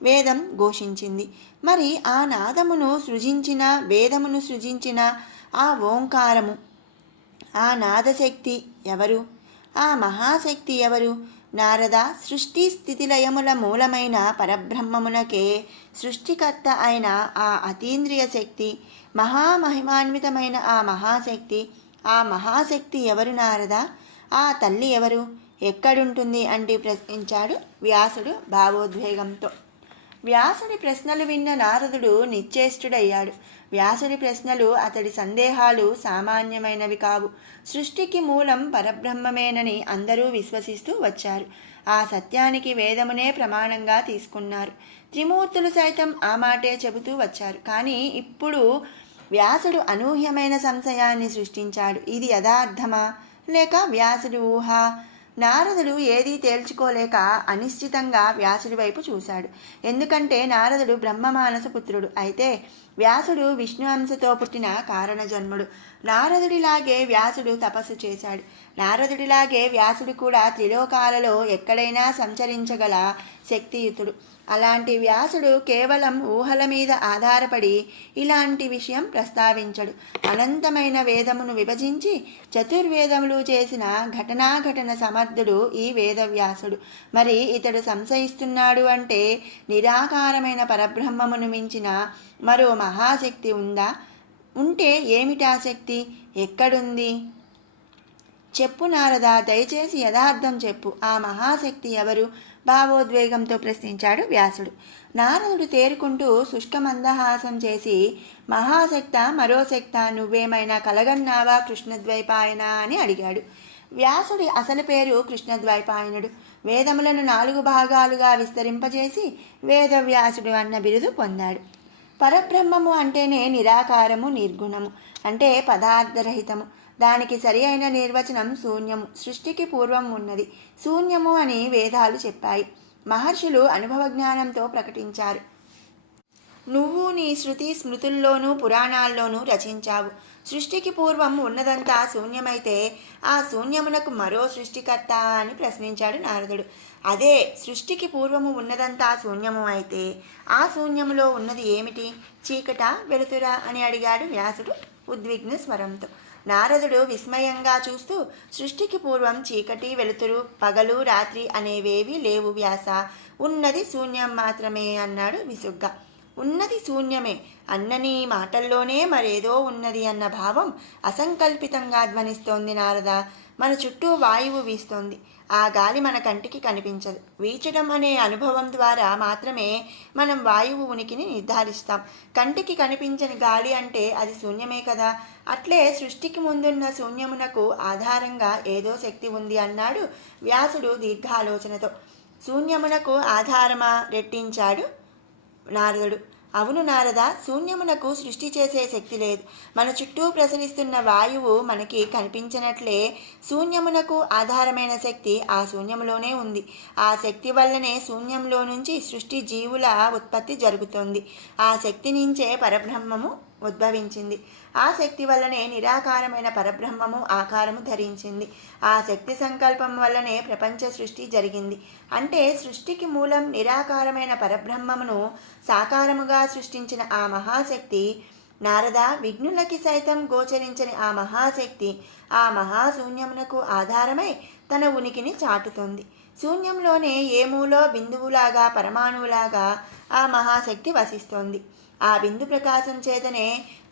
వేదం ఘోషించింది. మరి ఆ నాదమును సృజించిన, వేదమును సృజించిన ఆ ఓంకారము, ఆ నాదశక్తి ఎవరు? ఆ మహాశక్తి ఎవరు? నారద, సృష్టి స్థితిలయముల మూలమైన పరబ్రహ్మమునకే సృష్టికర్త అయిన ఆ అతీంద్రియ శక్తి, మహామహిమాన్వితమైన ఆ మహాశక్తి, ఆ మహాశక్తి ఎవరు నారద? ఆ తల్లి ఎవరు? ఎక్కడుంటుంది అంటే ప్రశ్నించాడు వ్యాసుడు భావోద్వేగంతో. వ్యాసుడి ప్రశ్నలు విన్న నారదుడు నిశ్చేష్టుడయ్యాడు. వ్యాసుడి ప్రశ్నలు, అతడి సందేహాలు సామాన్యమైనవి కావు. సృష్టికి మూలం పరబ్రహ్మమేనని అందరూ విశ్వసిస్తూ వచ్చారు. ఆ సత్యానికి వేదమునే ప్రమాణంగా తీసుకున్నారు. త్రిమూర్తులు సైతం ఆ మాటే చెబుతూ వచ్చారు. కానీ ఇప్పుడు వ్యాసుడు అనూహ్యమైన సంశయాన్ని సృష్టించాడు. ఇది యథార్థమా లేక వ్యాసుడి ఊహ? నారదుడు ఏదీ తేల్చుకోలేక అనిశ్చితంగా వ్యాసుడి వైపు చూశాడు. ఎందుకంటే నారదుడు బ్రహ్మమానస పుత్రుడు అయితే వ్యాసుడు విష్ణు అంశతో పుట్టిన కారణ జన్ముడు. నారదుడిలాగే వ్యాసుడు తపస్సు చేశాడు. నారదుడిలాగే వ్యాసుడు కూడా త్రిలోకాలలో ఎక్కడైనా సంచరించగల శక్తియుతుడు. అలాంటి వ్యాసుడు కేవలం ఊహల మీద ఆధారపడి ఇలాంటి విషయం ప్రస్తావించడు. అనంతమైన వేదమును విభజించి చతుర్వేదములు చేసిన ఘటనాఘటన సమర్థుడు ఈ వేదవ్యాసుడు. మరి ఇతడు సంశయిస్తున్నాడు అంటే నిరాకారమైన పరబ్రహ్మమును మించిన మరో మహాశక్తి ఉందా? ఉంటే ఏమిటా శక్తి? ఎక్కడుంది? చెప్పు నారద, దయచేసి యథార్థం చెప్పు. ఆ మహాశక్తి ఎవరు? భావోద్వేగంతో ప్రశ్నించాడు వ్యాసుడు. నారదుడు తేరుకుంటూ శుష్కమందహాసం చేసి, మహాశక్త, మరో శక్త, నువ్వేమైనా కలగన్నావా కృష్ణద్వైపాయన అని అడిగాడు. వ్యాసుడి అసలు పేరు కృష్ణద్వైపాయనుడు. వేదములను 4 భాగాలుగా విస్తరింపజేసి వేదవ్యాసుడు అన్న బిరుదు పొందాడు. పరబ్రహ్మము అంటేనే నిరాకారము, నిర్గుణము, అంటే పదార్థరహితము. దానికి సరి అయిన నిర్వచనం శూన్యము. సృష్టికి పూర్వం ఉన్నది శూన్యము అని వేదాలు చెప్పాయి. మహర్షులు అనుభవ జ్ఞానంతో ప్రకటించారు. నువ్వు నీ శృతి స్మృతుల్లోనూ పురాణాల్లోనూ రచించావు. సృష్టికి పూర్వం ఉన్నదంతా శూన్యమైతే ఆ శూన్యమునకు మరో సృష్టికర్త అని ప్రశ్నించాడు నారదుడు. అదే సృష్టికి పూర్వము ఉన్నదంతా శూన్యము అయితే ఆ శూన్యములో ఉన్నది ఏమిటి? చీకట, వెలుతురా అని అడిగాడు వ్యాసుడు ఉద్విగ్న స్వరంతో. నారదుడు విస్మయంగా చూస్తూ, సృష్టికి పూర్వం చీకటి, వెలుతురు, పగలు, రాత్రి అనేవేవీ లేవు వ్యాస, ఉన్నది శూన్యం మాత్రమే అన్నాడు విసుగ్గా. ఉన్నది శూన్యమే అన్నని మాటల్లోనే మరేదో ఉన్నది అన్న భావం అసంకల్పితంగా ధ్వనిస్తోంది నారద. మన చుట్టూ వాయువు వీస్తోంది. ఆ గాలి మన కంటికి కనిపించదు. వీచడం అనే అనుభవం ద్వారా మాత్రమే మనం వాయువు ఉనికిని నిర్ధారిస్తాం. కంటికి కనిపించని గాలి అంటే అది శూన్యమే కదా. అట్లే సృష్టికి ముందున్న శూన్యమునకు ఆధారంగా ఏదో శక్తి ఉంది అన్నాడు వ్యాసుడు దీర్ఘాలోచనతో. శూన్యమునకు ఆధారమా రెట్టించాడు నారదుడు. అవును నారద, శూన్యమునకు సృష్టి చేసే శక్తి లేదు. మన చుట్టూ ప్రసరిస్తున్న వాయువు మనకి కనిపించినట్లే శూన్యమునకు ఆధారమైన శక్తి ఆ శూన్యములోనే ఉంది. ఆ శక్తి వల్లనే శూన్యంలో నుంచి సృష్టి జీవుల ఉత్పత్తి జరుగుతోంది. ఆ శక్తి నుంచే పరబ్రహ్మము ఉద్భవించింది. ఆ శక్తి వల్లనే నిరాకారమైన పరబ్రహ్మము ఆకారము ధరించింది. ఆ శక్తి సంకల్పం వల్లనే ప్రపంచ సృష్టి జరిగింది. అంటే సృష్టికి మూలం నిరాకారమైన పరబ్రహ్మమును సాకారముగా సృష్టించిన ఆ మహాశక్తి నారద, విఘ్నులకి సైతం గోచరించని ఆ మహాశక్తి ఆ మహాశూన్యమునకు ఆధారమై తన ఉనికిని చాటుతుంది. శూన్యంలోనే ఏమూలో బిందువులాగా పరమాణువులాగా ఆ మహాశక్తి వసిస్తోంది. ఆ బిందు ప్రకాశం చేతనే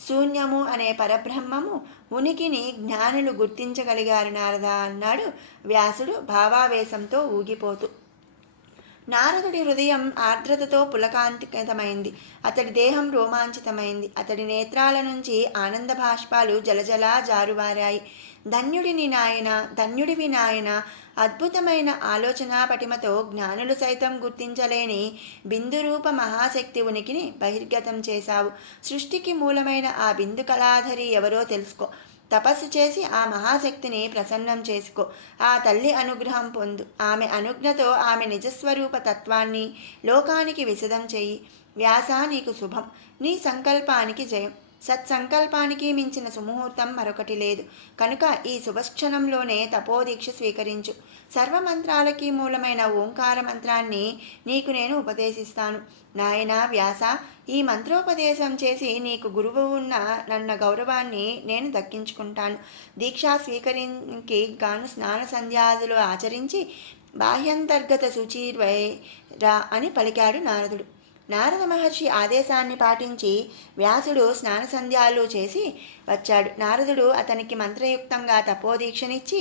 శూన్యము అనే పరబ్రహ్మము ఉనికిని జ్ఞానులు గుర్తించగలిగారు నారద అన్నాడు వ్యాసుడు భావావేశంతో ఊగిపోతూ. నారదుడి హృదయం ఆర్ద్రతతో పులకాంతితమైంది. అతడి దేహం రోమాంచితమైంది. అతడి నేత్రాల నుంచి ఆనంద భాష్పాలు జలజలా జారువారాయి. ధన్యుడిని నాయన, ధన్యుడివి నాయన, అద్భుతమైన ఆలోచనా పటిమతో జ్ఞానులు సైతం గుర్తించలేని బిందురూప మహాశక్తి ఉనికిని బహిర్గతం చేశావు. సృష్టికి మూలమైన ఆ బిందు కళాధరి ఎవరో తెలుసుకో. తపస్సు చేసి ఆ మహాశక్తిని ప్రసన్నం చేసుకో. ఆ తల్లి అనుగ్రహం పొందు. ఆమె అనుజ్ఞతో ఆమె నిజస్వరూప తత్వాన్ని లోకానికి విశదం చెయ్యి. వ్యాస, నీకు శుభం. నీ సంకల్పానికి జయం. సత్సంకల్పానికి మించిన సుముహూర్తం మరొకటి లేదు. కనుక ఈ శుభక్షణంలోనే తపోదీక్ష స్వీకరించు. సర్వమంత్రాలకి మూలమైన ఓంకార మంత్రాన్ని నీకు నేను ఉపదేశిస్తాను. నాయనా వ్యాస, ఈ మంత్రోపదేశం చేసి నీకు గురువు ఉన్న నన్న గౌరవాన్ని నేను దక్కించుకుంటాను. దీక్షా స్వీకరించి గాను స్నాన సంధ్యాదులు ఆచరించి బాహ్యంతర్గత శుచిర్వై రా అని పలికాడు నారదుడు. నారద మహర్షి ఆదేశాన్ని పాటించి వ్యాసుడు స్నాన సంధ్యాలు చేసి వచ్చాడు. నారదుడు అతనికి మంత్రయుక్తంగా తపోదీక్షనిచ్చి,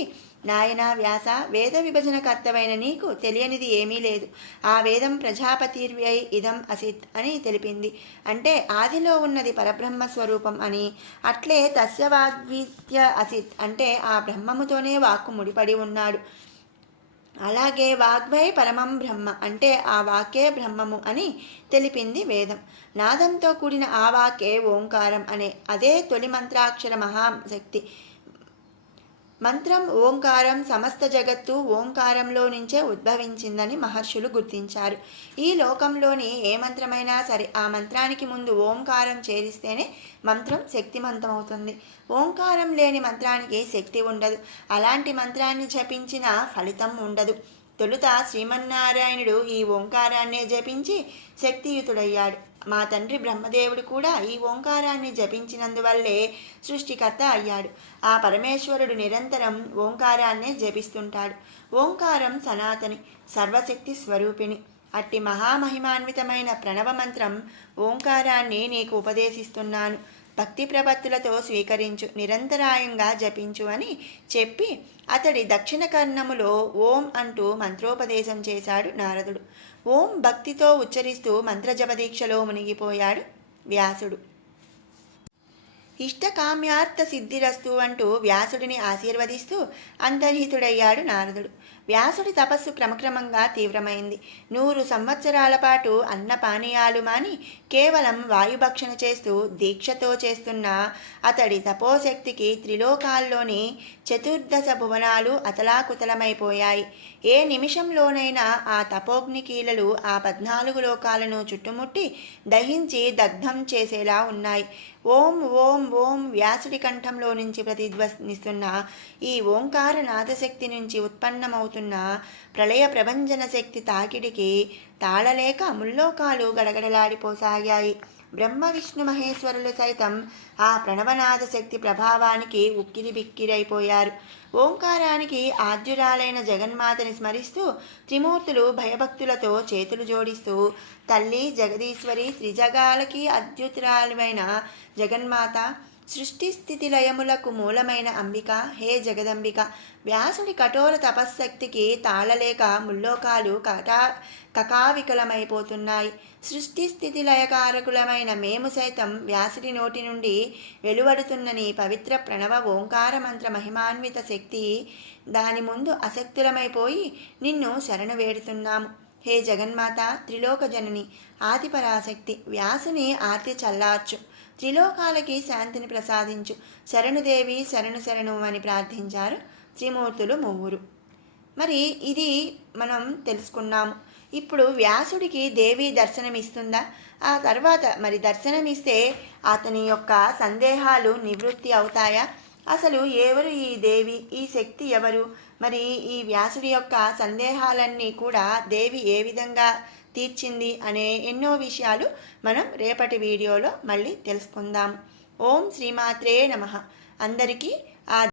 నాయన వ్యాస, వేద విభజన కర్తవైన నీకు తెలియనిది ఏమీ లేదు. ఆ వేదం ప్రజాపతిర్వ్యై ఇదం అసిత్ అని తెలిపింది. అంటే ఆదిలో ఉన్నది పరబ్రహ్మ స్వరూపం అని. అట్లే తస్య వాగ్విత్య అసిత్ అంటే ఆ బ్రహ్మముతోనే వాక్కు ముడిపడి ఉన్నాడు. అలాగే వాగ్వై పరమం బ్రహ్మ అంటే ఆ వాక్యే బ్రహ్మము అని తెలిపింది వేదం. నాదంతో కూడిన ఆ వాక్యే ఓంకారం అనే అదే తొలి మంత్రాక్షర మహాశక్తి. మంత్రం ఓంకారం, సమస్త జగత్తు ఓంకారంలో నుంచే ఉద్భవించిందని మహర్షులు గుర్తించారు. ఈ లోకంలోని ఏ మంత్రమైనా సరే ఆ మంత్రానికి ముందు ఓంకారం చేరిస్తేనే మంత్రం శక్తిమంతమవుతుంది. ఓంకారం లేని మంత్రానికి శక్తి ఉండదు. అలాంటి మంత్రాన్ని జపించిన ఫలితం ఉండదు. తొలుత శ్రీమన్నారాయణుడు ఈ ఓంకారాన్నే జపించి శక్తియుతుడయ్యాడు. మా తండ్రి బ్రహ్మదేవుడు కూడా ఈ ఓంకారాన్ని జపించినందువల్లే సృష్టికర్త అయ్యాడు. ఆ పరమేశ్వరుడు నిరంతరం ఓంకారాన్నే జపిస్తుంటాడు. ఓంకారం సనాతని, సర్వశక్తి స్వరూపిణి. అట్టి మహామహిమాన్వితమైన ప్రణవ మంత్రం ఓంకారాన్ని నీకు ఉపదేశిస్తున్నాను. భక్తి ప్రపత్తులతో స్వీకరించు, నిరంతరాయంగా జపించు అని చెప్పి అతడి దక్షిణ కర్ణములో ఓం అంటూ మంత్రోపదేశం చేశాడు నారదుడు. ఓం భక్తితో ఉచ్చరిస్తూ మంత్రజపదీక్షలో మునిగిపోయాడు వ్యాసుడు. ఇష్టకామ్యార్థ సిద్ధిరస్తు అంటూ వ్యాసుడిని ఆశీర్వదిస్తూ అంతర్హితుడయ్యాడు నారదుడు. వ్యాసుడి తపస్సు క్రమక్రమంగా తీవ్రమైంది. 100 సంవత్సరాల పాటు అన్నపానీయాలు మాని కేవలం వాయుభక్షణ చేస్తూ దీక్షతో చేస్తున్న అతడి తపోశక్తికి త్రిలోకాల్లోని చతుర్దశ భువనాలు అతలాకుతలమైపోయాయి. ఏ నిమిషంలోనైనా ఆ తపోగ్ని కీలలు ఆ 14 లోకాలను చుట్టుముట్టి దహించి దగ్ధం చేసేలా ఉన్నాయి. ఓం ఓం ఓం వ్యాసుడి కంఠంలో నుంచి ప్రతిధ్వనిస్తున్న ఈ ఓంకార నాదశక్తి నుంచి ఉత్పన్నమవుతున్న ప్రళయ ప్రభంజన శక్తి తాకిడికి తాళలేక ముల్లోకాలు గడగడలాడిపోసాగాయి. బ్రహ్మ విష్ణు మహేశ్వరులు సైతం ఆ ప్రణవనాద శక్తి ప్రభావానికి ఉక్కిరి బిక్కిరైపోయారు. ఓంకారానికి ఆద్యురాలైన జగన్మాతని స్మరిస్తూ త్రిమూర్తులు భయభక్తులతో చేతులు జోడిస్తూ, తల్లి జగదీశ్వరి, త్రిజగాలకి అద్యుతురాలైన జగన్మాత, సృష్టి స్థితి లయములకు మూలమైన అంబిక, హే జగదంబిక, వ్యాసుడి కఠోర తపశ్శక్తికి తాళలేక ముల్లోకాలు కకావికలమైపోతున్నాయి. సృష్టి స్థితి లయకారకులమైన మేము సైతం వ్యాసుడి నోటి నుండి వెలువడుతున్న నీ పవిత్ర ప్రణవ ఓంకార మంత్ర మహిమాన్విత శక్తి దాని ముందు అశక్తులమైపోయి నిన్ను శరణు వేడుతున్నాము. హే జగన్మాత, త్రిలోక జనని, ఆదిపరాశక్తి, వ్యాసుని ఆర్తి చల్లార్చు, త్రిలోకాలకి శాంతిని ప్రసాదించు, శరణుదేవి శరణు శరణు అని ప్రార్థించారు త్రిమూర్తులు ముగ్గురు. మరి ఇది మనం తెలుసుకున్నాము. ఇప్పుడు వ్యాసుడికి దేవి దర్శనమిస్తుందా? ఆ తర్వాత మరి దర్శనమిస్తే అతని యొక్క సందేహాలు నివృత్తి అవుతాయా? అసలు ఎవరు ఈ దేవి, ఈ శక్తి ఎవరు? మరి ఈ వ్యాసుడి యొక్క సందేహాలన్నీ కూడా దేవి ఏ విధంగా తీర్చింది అనే ఎన్నో విషయాలు మనం రేపటి వీడియోలో మళ్ళీ తెలుసుకుందాం. ఓం శ్రీమాత్రే నమః. అందరికీ